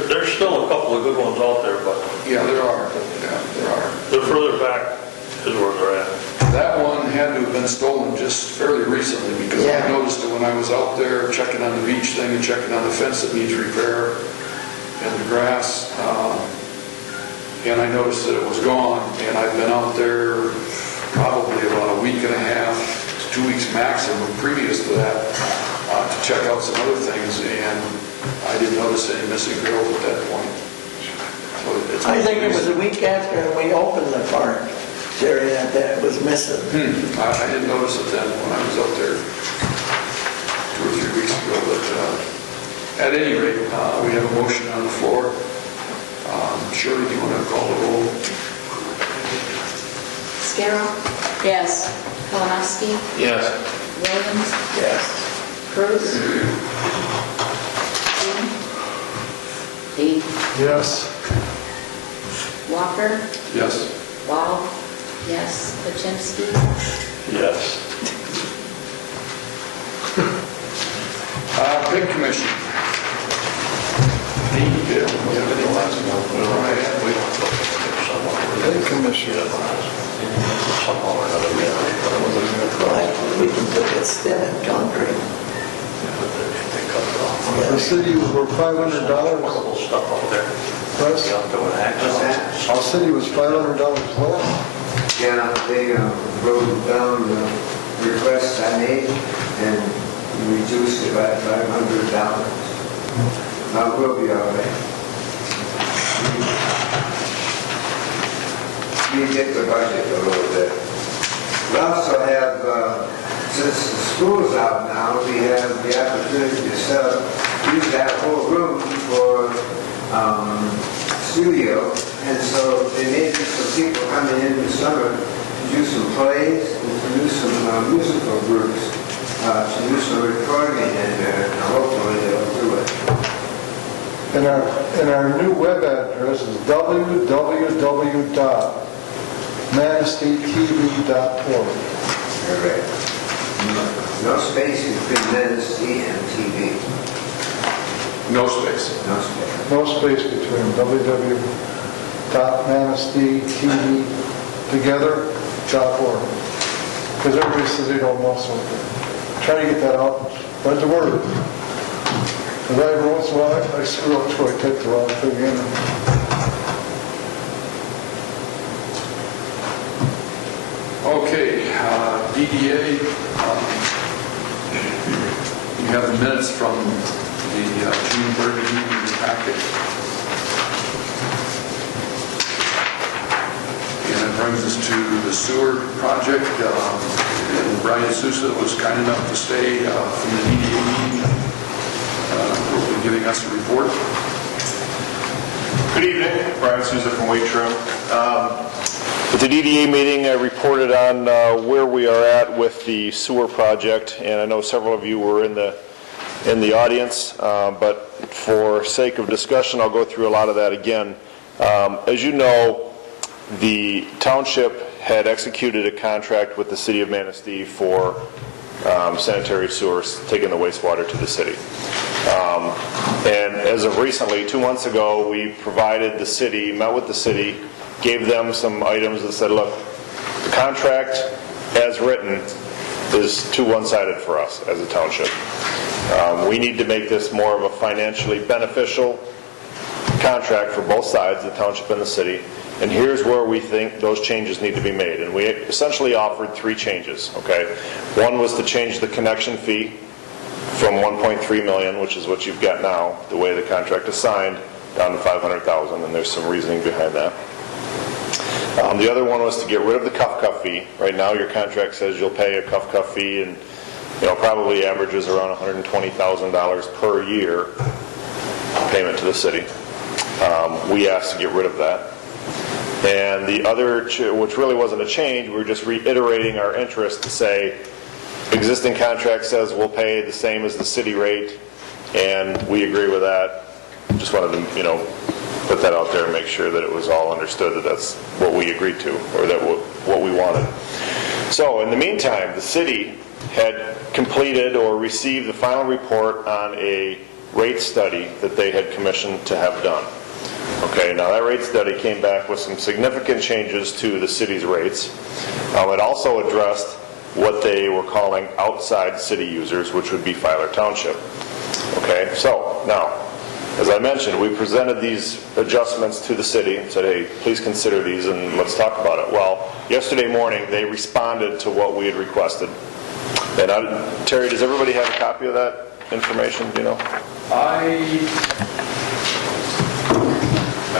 there's still a couple of good ones out there, but Yeah, there are. Yeah, there are. the further back is where they're at. That one had to have been stolen just fairly recently, because Yeah. I noticed it when I was out there checking on the beach thing and checking on the fence that needs repair and the grass. And I noticed that it was gone, and I've been out there probably about a week and a half to 2 weeks maximum previous to that to check out some other things, and I didn't notice any missing grills at that point. So it's I think it was a week after we opened the park, Jerry, that it was missing. I didn't notice it then when I was up there 2 or 3 weeks ago, but at any rate, we have a motion on the floor. Shirley, do you want to call the roll? Carroll. Yes. Kalinowski. Yes. Williams. Yes. Cruz. Dean. Yes. Walker. Yes. Wall. Yes. Pachinsky. Yes. Big Commission. Hey, Commissioner. We can put that stem in concrete. The city was for $500 Stuff up there. less. The city was $500 less. Yeah, they wrote down the requests I made and reduced it by $500. Now we'll be all right. We get the budget a little bit. We also have, since the school's out now, we have the opportunity to use that whole room for studio. And so there may be some people coming in the summer to do some plays and to do some musical groups, to do some recording in there, and hopefully they'll do it. And our new web address is www.manistee.tv.org. Correct. No space between Manistee and TV. No space. No space. No space between www.manistee.tv.together.org. Because everybody says they don't know something. Try to get that out. Spread the word. Because every once in a while I screw up so I take the wrong thing in. Okay, DDA. You have the minutes from the June 3rd meeting in your packet. And it brings us to the sewer project. And Brian Sousa was kind enough to stay from the DDA meeting, giving us a report. Good evening, Brian Sousa from Waitrim. At the DDA meeting, I reported on where we are at with the sewer project, and I know several of you were in the audience, but for sake of discussion, I'll go through a lot of that again. As you know, the township had executed a contract with the city of Manistee for sanitary sewers, taking the wastewater to the city. And as of recently, 2 months ago, we provided the city, met with the city, gave them some items that said, look, the contract as written is too one-sided for us as a township. We need to make this more of a financially beneficial contract for both sides, the township and the city, and here's where we think those changes need to be made. And we essentially offered 3 changes, okay? One was to change the connection fee from $1.3 million, which is what you've got now, the way the contract is signed, down to $500,000, and there's some reasoning behind that. The other one was to get rid of the cuff fee. Right now, your contract says you'll pay a cuff fee, and probably averages around $120,000 per year payment to the city. We asked to get rid of that. And the other, which really wasn't a change, we were just reiterating our interest to say, existing contract says we'll pay the same as the city rate, and we agree with that. Just wanted to, put that out there and make sure that it was all understood that that's what we agreed to, or that what we wanted. So in the meantime, the city had completed or received the final report on a rate study that they had commissioned to have done. Okay, now that rate study came back with some significant changes to the city's rates. It also addressed what they were calling outside city users, which would be Filer Township. Okay, so now, as I mentioned, we presented these adjustments to the city and said, hey, please consider these and let's talk about it. Well, yesterday morning they responded to what we had requested. And Terry, does everybody have a copy of that information, do you know? I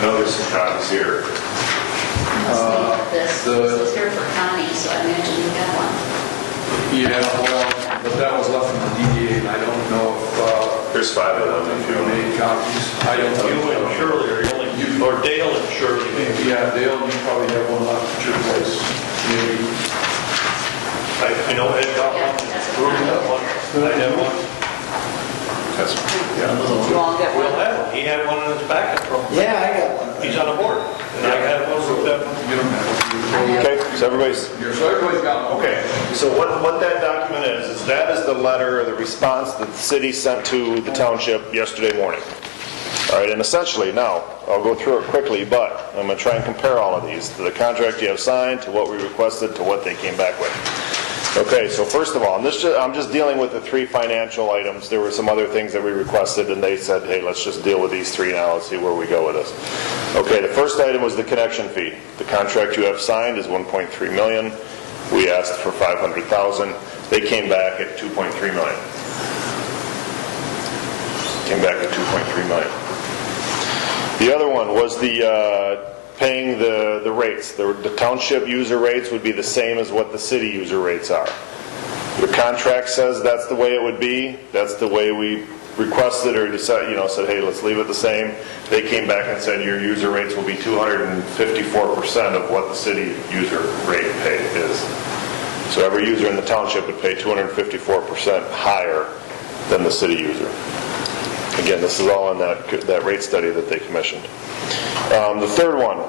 know there's some copies here. This is here for Connie, so I imagine you have one. Yeah, well, but that was left from the DDA, and I don't know if... There's 5 of them. If you made copies. I don't know. You and Shirley, or Dale and Shirley. Yeah, Dale, you probably have one left at your place. maybe. I know Ed got one, Bruce got one, I have one. You all get Will one? had one, he had one in his packet from, Yeah, I got one. he's on the board. And I had one with that one. You don't have Okay, so everybody's, it. So everybody's got one. okay, so what that document is that is the letter or the response that the city sent to the township yesterday morning. All right, and essentially, now, I'll go through it quickly, but I'm going to try and compare all of these, to the contract you have signed, to what we requested, to what they came back with. Okay, so first of all, I'm just dealing with the 3 financial items. There were some other things that we requested, and they said, hey, let's just deal with these 3 now and see where we go with this. Okay, the first item was the connection fee. The contract you have signed is $1.3 million. We asked for $500,000. They came back at $2.3 million. Came back at $2.3 million. The other one was the paying the rates. The township user rates would be the same as what the city user rates are. Your contract says that's the way it would be. That's the way we requested or decided, said, hey, let's leave it the same. They came back and said your user rates will be 254% of what the city user rate pay is. So every user in the township would pay 254% higher than the city user. Again, this is all in that rate study that they commissioned. The third one,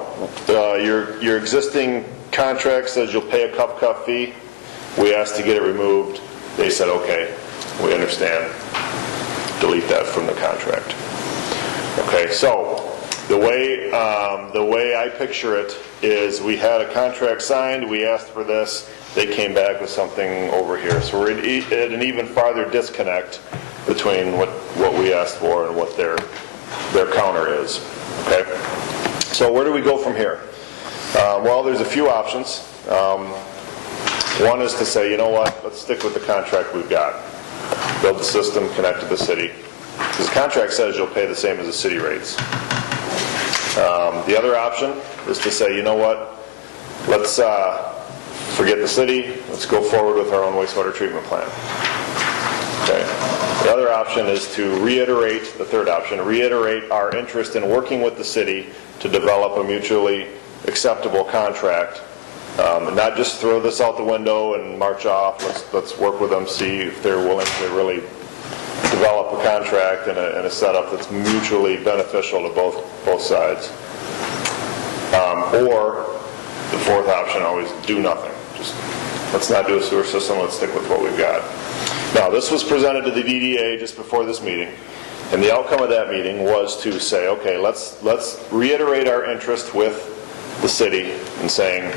your existing contract says you'll pay a cup fee. We asked to get it removed. They said, okay, we understand. Delete that from the contract. Okay, so the way I picture it is we had a contract signed, we asked for this, they came back with something over here. So we're at an even farther disconnect between what we asked for and what their counter is. Okay? So where do we go from here? Well, there's a few options. One is to say, you know what, let's stick with the contract we've got. Build the system, connect to the city. Because the contract says you'll pay the same as the city rates. The other option is to say, you know what, let's forget the city, let's go forward with our own wastewater treatment plant. Okay. The other option is to reiterate, the third option, reiterate our interest in working with the city to develop a mutually acceptable contract. Not just throw this out the window and march off. Let's work with them, see if they're willing to really develop a contract and a setup that's mutually beneficial to both sides. Or the fourth option, always do nothing. Just let's not do a sewer system. Let's stick with what we've got. Now, this was presented to the DDA just before this meeting, and the outcome of that meeting was to say, okay, let's reiterate our interest with the city in saying,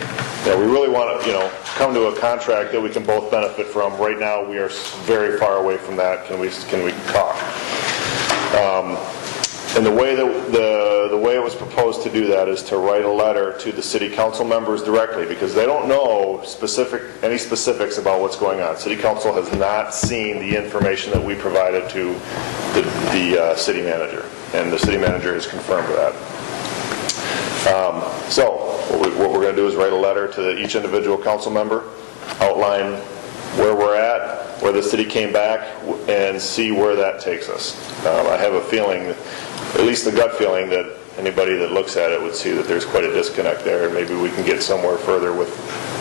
we really want to, come to a contract that we can both benefit from. Right now, we are very far away from that. Can we talk? And the way it was proposed to do that is to write a letter to the city council members directly, because they don't know any specifics about what's going on. City council has not seen the information that we provided to the city manager, and the city manager has confirmed that. So what we're going to do is write a letter to each individual council member, outline where we're at, where the city came back, and see where that takes us. I have a feeling, at least a gut feeling, that anybody that looks at it would see that there's quite a disconnect there, and maybe we can get somewhere further with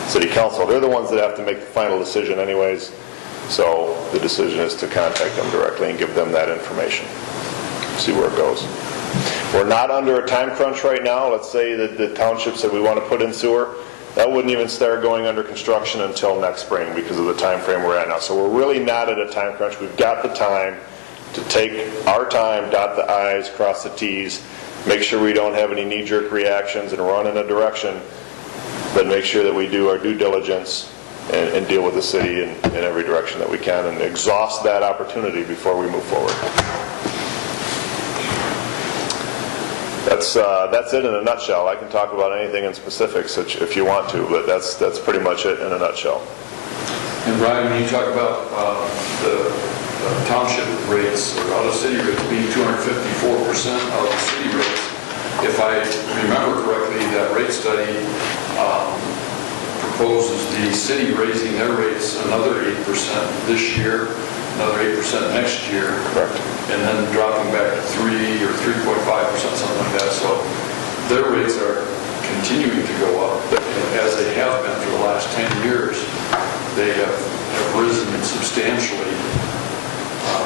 city council. They're the ones that have to make the final decision anyways, so the decision is to contact them directly and give them that information. See where it goes. We're not under a time crunch right now. Let's say that the township said we want to put in sewer. That wouldn't even start going under construction until next spring because of the time frame we're at now. So we're really not at a time crunch. We've got the time to take our time, dot the I's, cross the T's, make sure we don't have any knee-jerk reactions and run in a direction, but make sure that we do our due diligence and deal with the city in every direction that we can and exhaust that opportunity before we move forward. That's it in a nutshell. I can talk about anything in specifics if you want to, but that's pretty much it in a nutshell. And Brian, when you talk about the township rates or out of city rates being 254% out of city rates, if I remember correctly, that rate study proposes the city raising their rates another 8% this year, another 8% next year. Correct. And then dropping back to 3 or 3.5%, something like that. So their rates are continuing to go up as they have been for the last they have risen substantially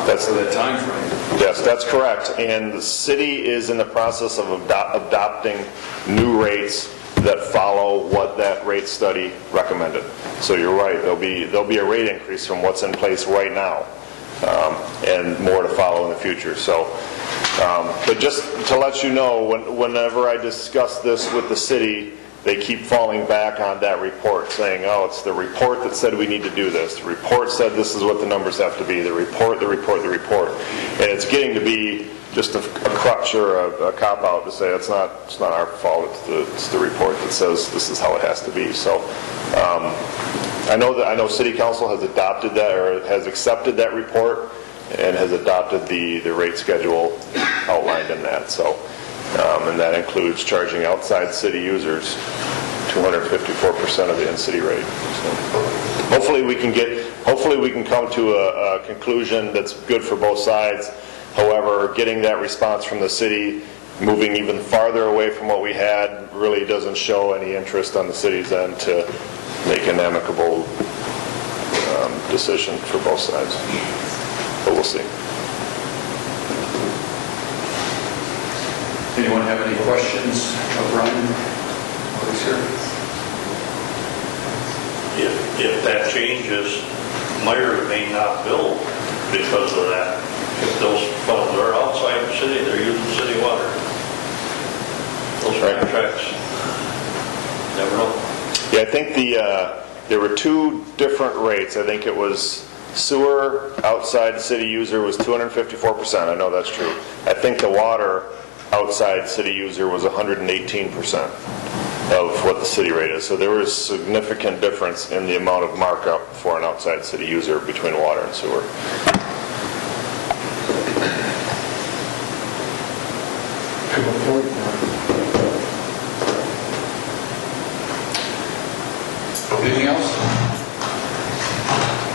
for that time frame. Yes, that's correct. And the city is in the process of adopting new rates that follow what that rate study recommended. So you're right, there'll be a rate increase from what's in place right now, and more to follow in the future. So, but just to let you know, whenever I discuss this with the city, they keep falling back on that report, saying, oh, it's the report that said we need to do this. The report said this is what the numbers have to be. The report. And it's getting to be just a crutch or a cop-out to say it's not our fault, it's the report that says this is how it has to be. So I know City Council has adopted that, or has accepted that report, and has adopted the rate schedule outlined in that. So, and that includes charging outside city users 254% of the in-city rate. So hopefully we can come to a conclusion that's good for both sides. However, getting that response from the city, moving even farther away from what we had, really doesn't show any interest on the city's end to make an amicable decision for both sides. But we'll see. Anyone have any questions of Brian? Please here. If that changes, Meyer may not build because of that. If those funds are outside the city, they're using city water. Those contracts, never know. Yeah, I think there were two different rates. I think it was sewer outside city user was 254%. I know that's true. I think the water outside city user was 118% of what the city rate is. So there was significant difference in the amount of markup for an outside city user between water and sewer. Anything else?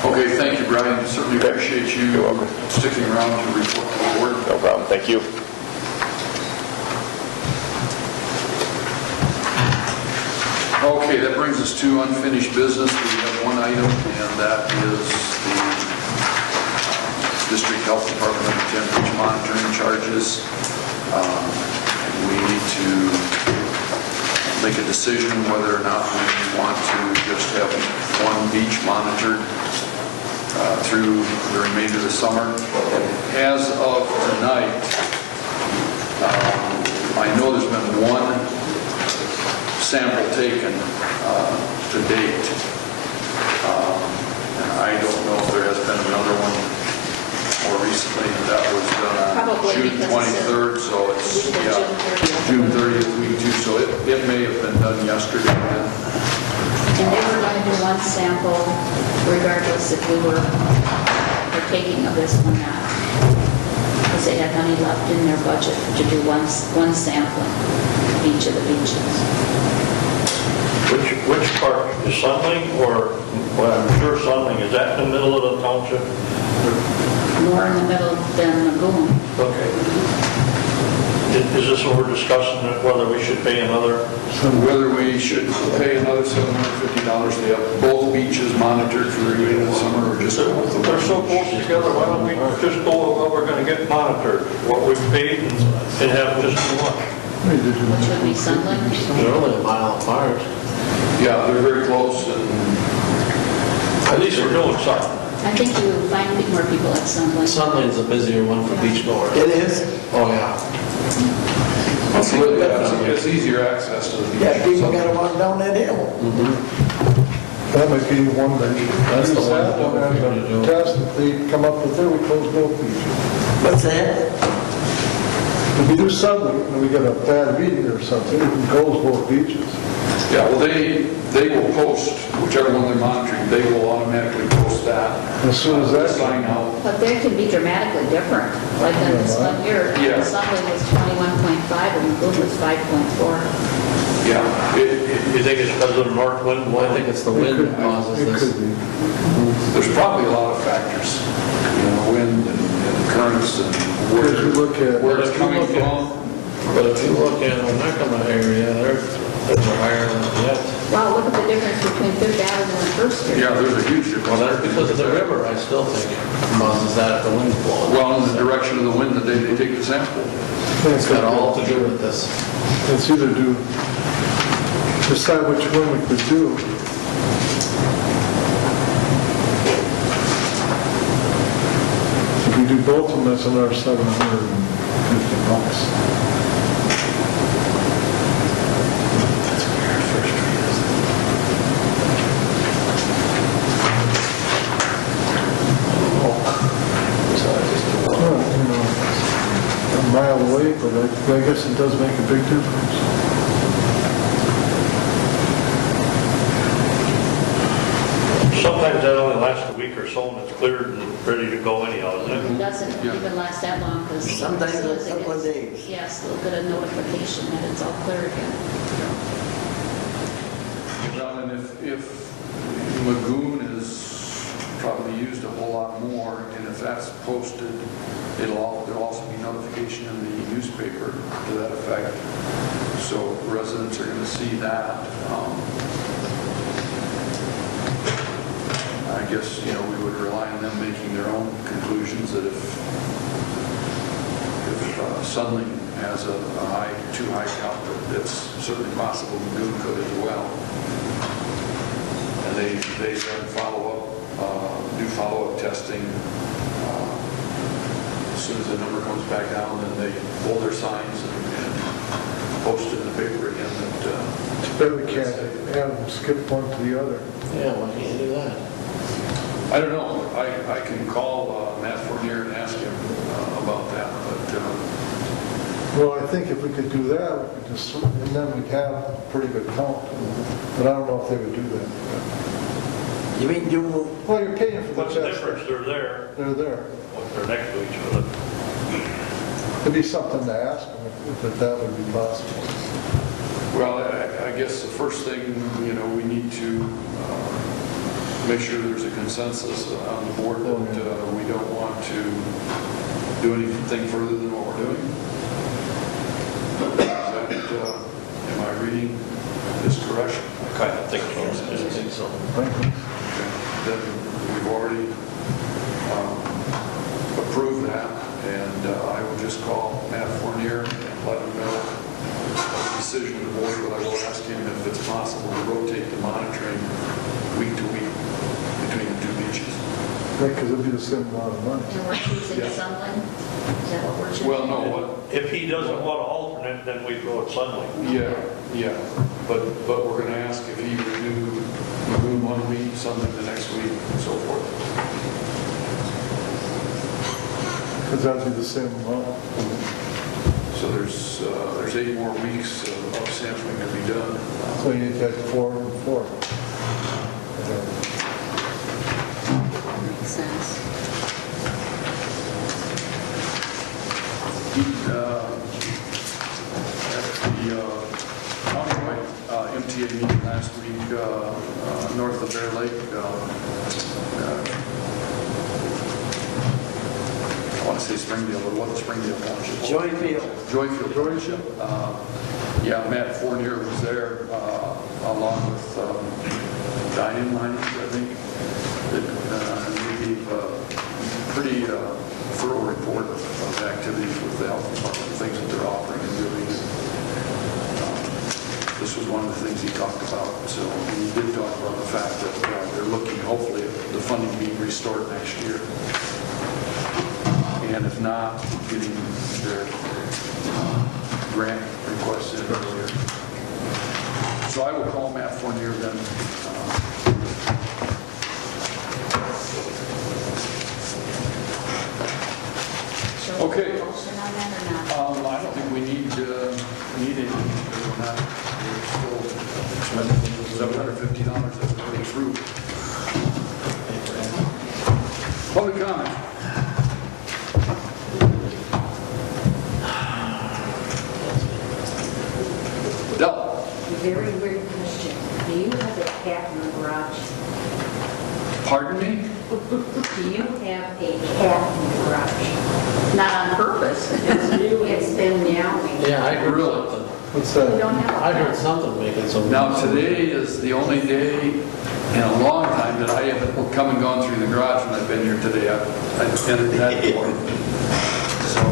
Okay, thank you, Brian. Certainly appreciate you sticking around to report to the board. No problem. Thank you. Okay, that brings us to unfinished business. We have one item, and that is the District Health Department number 10 beach monitoring charges. We need to make a decision whether or not we want to just have one beach monitored through the remainder of the summer. As of tonight, I know there's been one sample taken to date. And I don't know if there has been another one more recently. That was done on Probably June 23rd, so it's June 30th, week 2, so it may have been done yesterday then. And they were going to do one sample regardless if we were partaking of this one or not. Because they had money left in their budget to do one sampling of each of the beaches. Which part is Sunling, or, well, I'm sure Sunling, is that in the middle of the township? More in the middle than Lagoon. Okay. Is this what we're discussing, whether we should pay another? Whether we should pay another $750 to have both beaches monitored for the remainder of the summer, or just go with the They're so close together, why don't we just go with what we're going to get monitored, what we've paid, and have just as much? Which would be Sunland. They're only a mile apart. Yeah, they're very close, and At least we're doing something. I think you find more people at Sunland. Sunland's a busier one for beach goers. It is? Oh, yeah. it's easier access to the beach. Yeah, people gotta walk down that hill. That might be one that you That's the use one that that we're one gonna and do. test, if they come up with there, we close both beaches. What's that? If we do something, and we get a bad reading or something, we can close both beaches. Yeah, well, they will post, whichever one they're monitoring, they will automatically post that. As soon as that Sign out. But they can be dramatically different. Like in this one here, Yeah. Sunland was 21.5 and Lagoon was 5.4. Yeah, You think it's because of the north wind? Well, I think it's the wind that causes It this. could be. there's probably a lot of factors, wind and currents and where If you look at- it's coming from. But if you look in the Nakama area, Wow, look at the difference between Fifth Avenue and First Street. Yeah, there's a huge difference. Well, that's because of the river, I still think, causes that if the wind's blowing. Well, in the direction of the wind the day they take the sample. It's got all to do with this. It's either decide which one we could do. If we do both of them, that's another $750. A mile away, but I guess it does make a big difference. Sometimes that only lasts a week or so and it's cleared and ready to go anyhow, isn't it? It doesn't even last that long because Sometimes it's a couple of days. Yes, they'll get a notification that it's all clear again. Well, and if Lagoon is probably used a whole lot more, and if that's posted, there'll also be notification in the newspaper to that effect. So residents are going to see that. I guess, we would rely on them making their own conclusions that if Sunling has a too high count, that's certainly possible Lagoon could as well. And they then do follow-up testing. As soon as the number comes back down, then they hold their signs and post it in the paper again. It's better we can't have them skip one to the other. Yeah, why can't you do that? I don't know. I can call Matt Fournier and ask him about that, but Well, I think if we could do that, we could just, and then we'd have a pretty good count. But I don't know if they would do that. You mean do, Well, you're paying for the What's the test. difference? They're there, They're there. they're next to each other. It'd be something to ask them if that would be possible. well, I guess the first thing, we need to make sure there's a consensus on the board that we don't want to do anything further than what we're doing. Am I reading this correct? I kind of think so. I think so. Then we've already approved that, and I will just call Matt Fournier and let him know the decision of the board, but I will ask him if it's possible to rotate the monitoring week to week between the two beaches. Because it'd be the same amount of money. And we're choosing Sunland? Is that what we're choosing? Well, no, what? If he doesn't want to alternate, then we go at Sunlight. Yeah, but we're going to ask if he would do Lagoon one week, something the next week, and so forth. Because that'd be the same amount. So there's 8 more weeks of sampling to be done. So you take 4 and 4. Makes sense. At the countywide MTA meeting last week, north of Bear Lake, I want to say Springdale, but it wasn't Springdale Township. Joyfield Township. Yeah, Matt Fournier was there along with Diane Linings, I think. They gave a pretty thorough report of activities with the health department, things that they're offering and doing. This was one of the things he talked about. So he did talk about the fact that they're looking, hopefully, at the funding being restored next year. And if not, getting their grant requests in earlier. So I will call Matt Fournier then. Okay. Motion on that or not? I don't think we need anything. We're still spending $750 that's going through. Public comment. Del. Very weird question. Do you have a cat in the garage? Pardon me? Do you have a cat in the garage? Not on purpose. It's been meowing. Yeah, I heard Really? something. What's We that? don't have a I heard fence. something making some. Now, today is the only day in a long time that I haven't come and gone through the garage when I've been here today. I've entered that door. So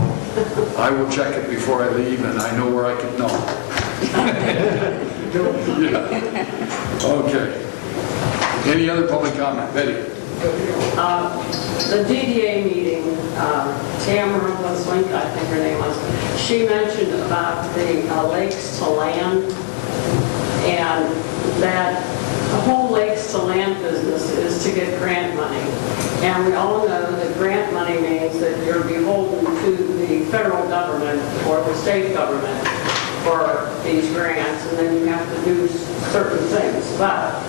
I will check it before I leave, and I know where I can know. Yeah. Okay. Any other public comment? Betty? The DDA meeting, Tamara Link, I think her name was, she mentioned about the lakes to land, and that the whole lakes to land business is to get grant money. And we all know that grant money means that you're beholden to the federal government or the state government for these grants, and then you have to do certain things. But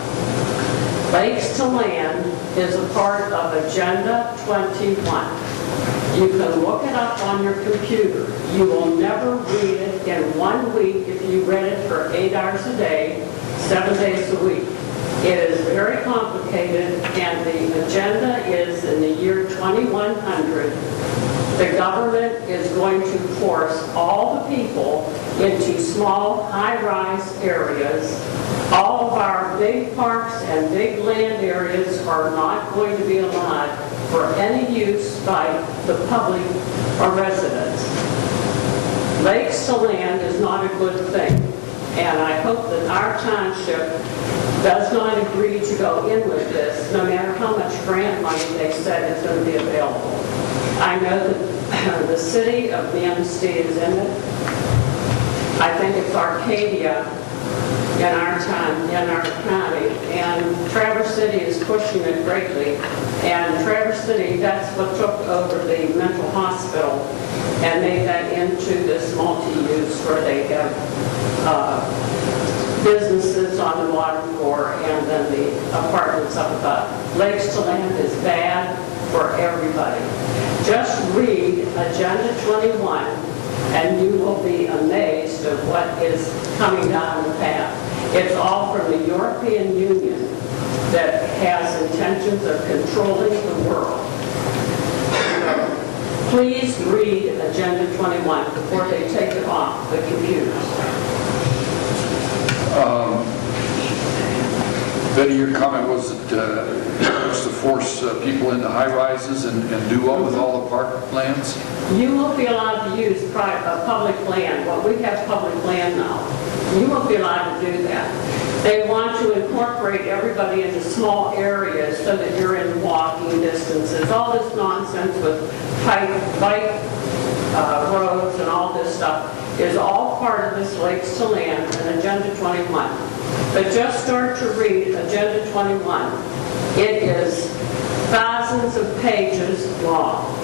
Lakes to Land is a part of Agenda 21. You can look it up on your computer. You will never read it in 1 week if you read it for 8 hours a day, 7 days a week. It is very complicated, and the agenda is in the year 2100. The government is going to force all the people into small, high-rise areas. All of our big parks and big land areas are not going to be allowed for any use by the public or residents. Lakes to land is not a good thing, and I hope that our township does not agree to go in with this, no matter how much grant money they said is going to be available. I know that the city of Manistee is in it. I think it's Arcadia in our town, in our county, and Traverse City is pushing it greatly. And Traverse City, that's what took over the mental hospital and made that into this multi-use where they have businesses on the water floor and then the apartments up above. Lakes to Land is bad for everybody. Just read Agenda 21 and you will be amazed at what is coming down the path. It's all from the European Union that has intentions of controlling the world. Please read Agenda 21 before they take it off the computers. Betty, your comment was that it was to force people into high-rises and do what with all the park lands? You won't be allowed to use public land. Well, we have public land now. You won't be allowed to do that. They want to incorporate everybody into small areas so that you're in walking distances. All this nonsense with bike roads and all this stuff is all part of this Lakes to Land and Agenda 21. But just start to read Agenda 21. It is thousands of pages long.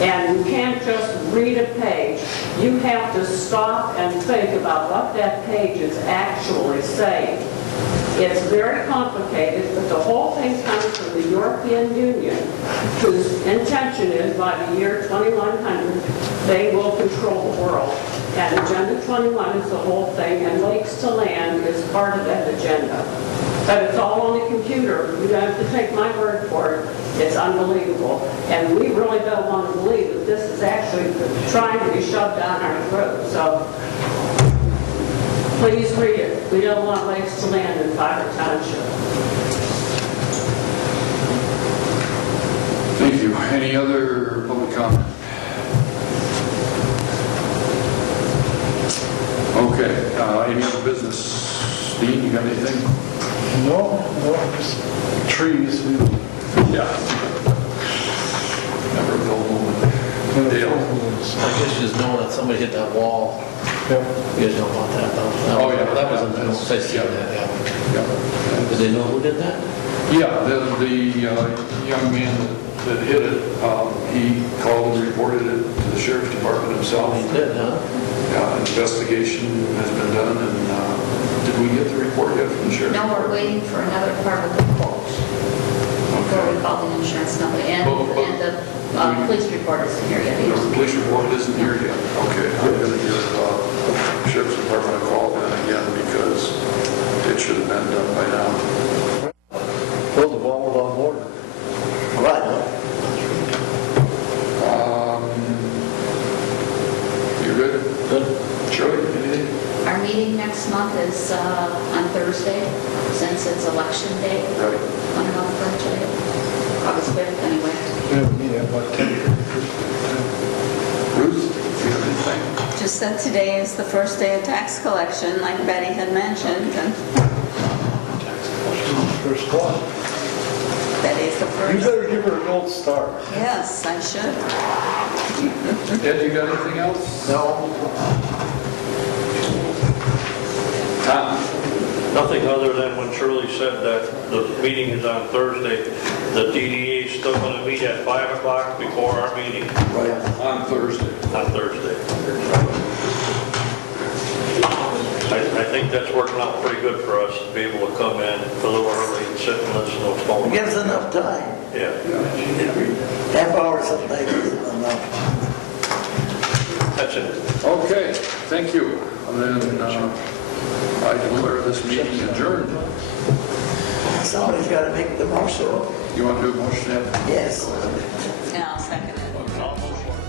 And you can't just read a page. You have to stop and think about what that page is actually saying. It's very complicated, but the whole thing comes from the European Union, whose intention is by the year 2100, they will control the world. And Agenda 21 is the whole thing, and Lakes to Land is part of that agenda. But it's all on the computer. You don't have to take my word for it. It's unbelievable. And we really don't want to believe that this is actually trying to be shoved down our throat. So please read it. We don't want Lakes to Land in Fiber Township. Thank you. Any other public comment? Okay. Any other business? Dean, you got anything? No, just trees. Yeah. Never build Dale. I guess you just know that somebody hit that wall. Yep. You guys know about that, though. Oh, yeah. That was in the That's- place, yeah. that, yeah. Yeah. Did they know who did that? Yeah, the young man that hit it, he called and reported it to the sheriff's department himself. He did, huh? Yeah, an investigation has been done, and did we get the report yet from the sheriff? No, we're waiting for another part of the quote before we call the insurance company. And the police report isn't here yet The either. police report isn't here yet. Okay, I'm going to give sheriff's department a call then again, because it should have been done by now. Well, the ball was on board. Right, huh? You're good? Good. Shirley, anything? Our was election day, Right. on our birthday, August 5th anyway. We have a meeting at about 10. Ruth, do you have anything? Just that today is the first day of tax collection, like Betty had mentioned, and First one. Betty's the You first. better give her a gold star. Yes, I should. Ed, you got anything else? No. Tom? Nothing other than when Shirley said that the meeting is on Thursday, the DDA is still going to meet at 5 o'clock before our meeting On Thursday. on Thursday. I think that's working out pretty good for us to be able to come in a little early and sit and listen to what's going on. It gives enough time. Yeah. Half hour sometimes isn't enough. That's it. Okay, thank you. And then I declare this meeting adjourned. Somebody's got to make the motion. You want to do a motion, Ed? Yes. Yeah, I'll second it. Almost.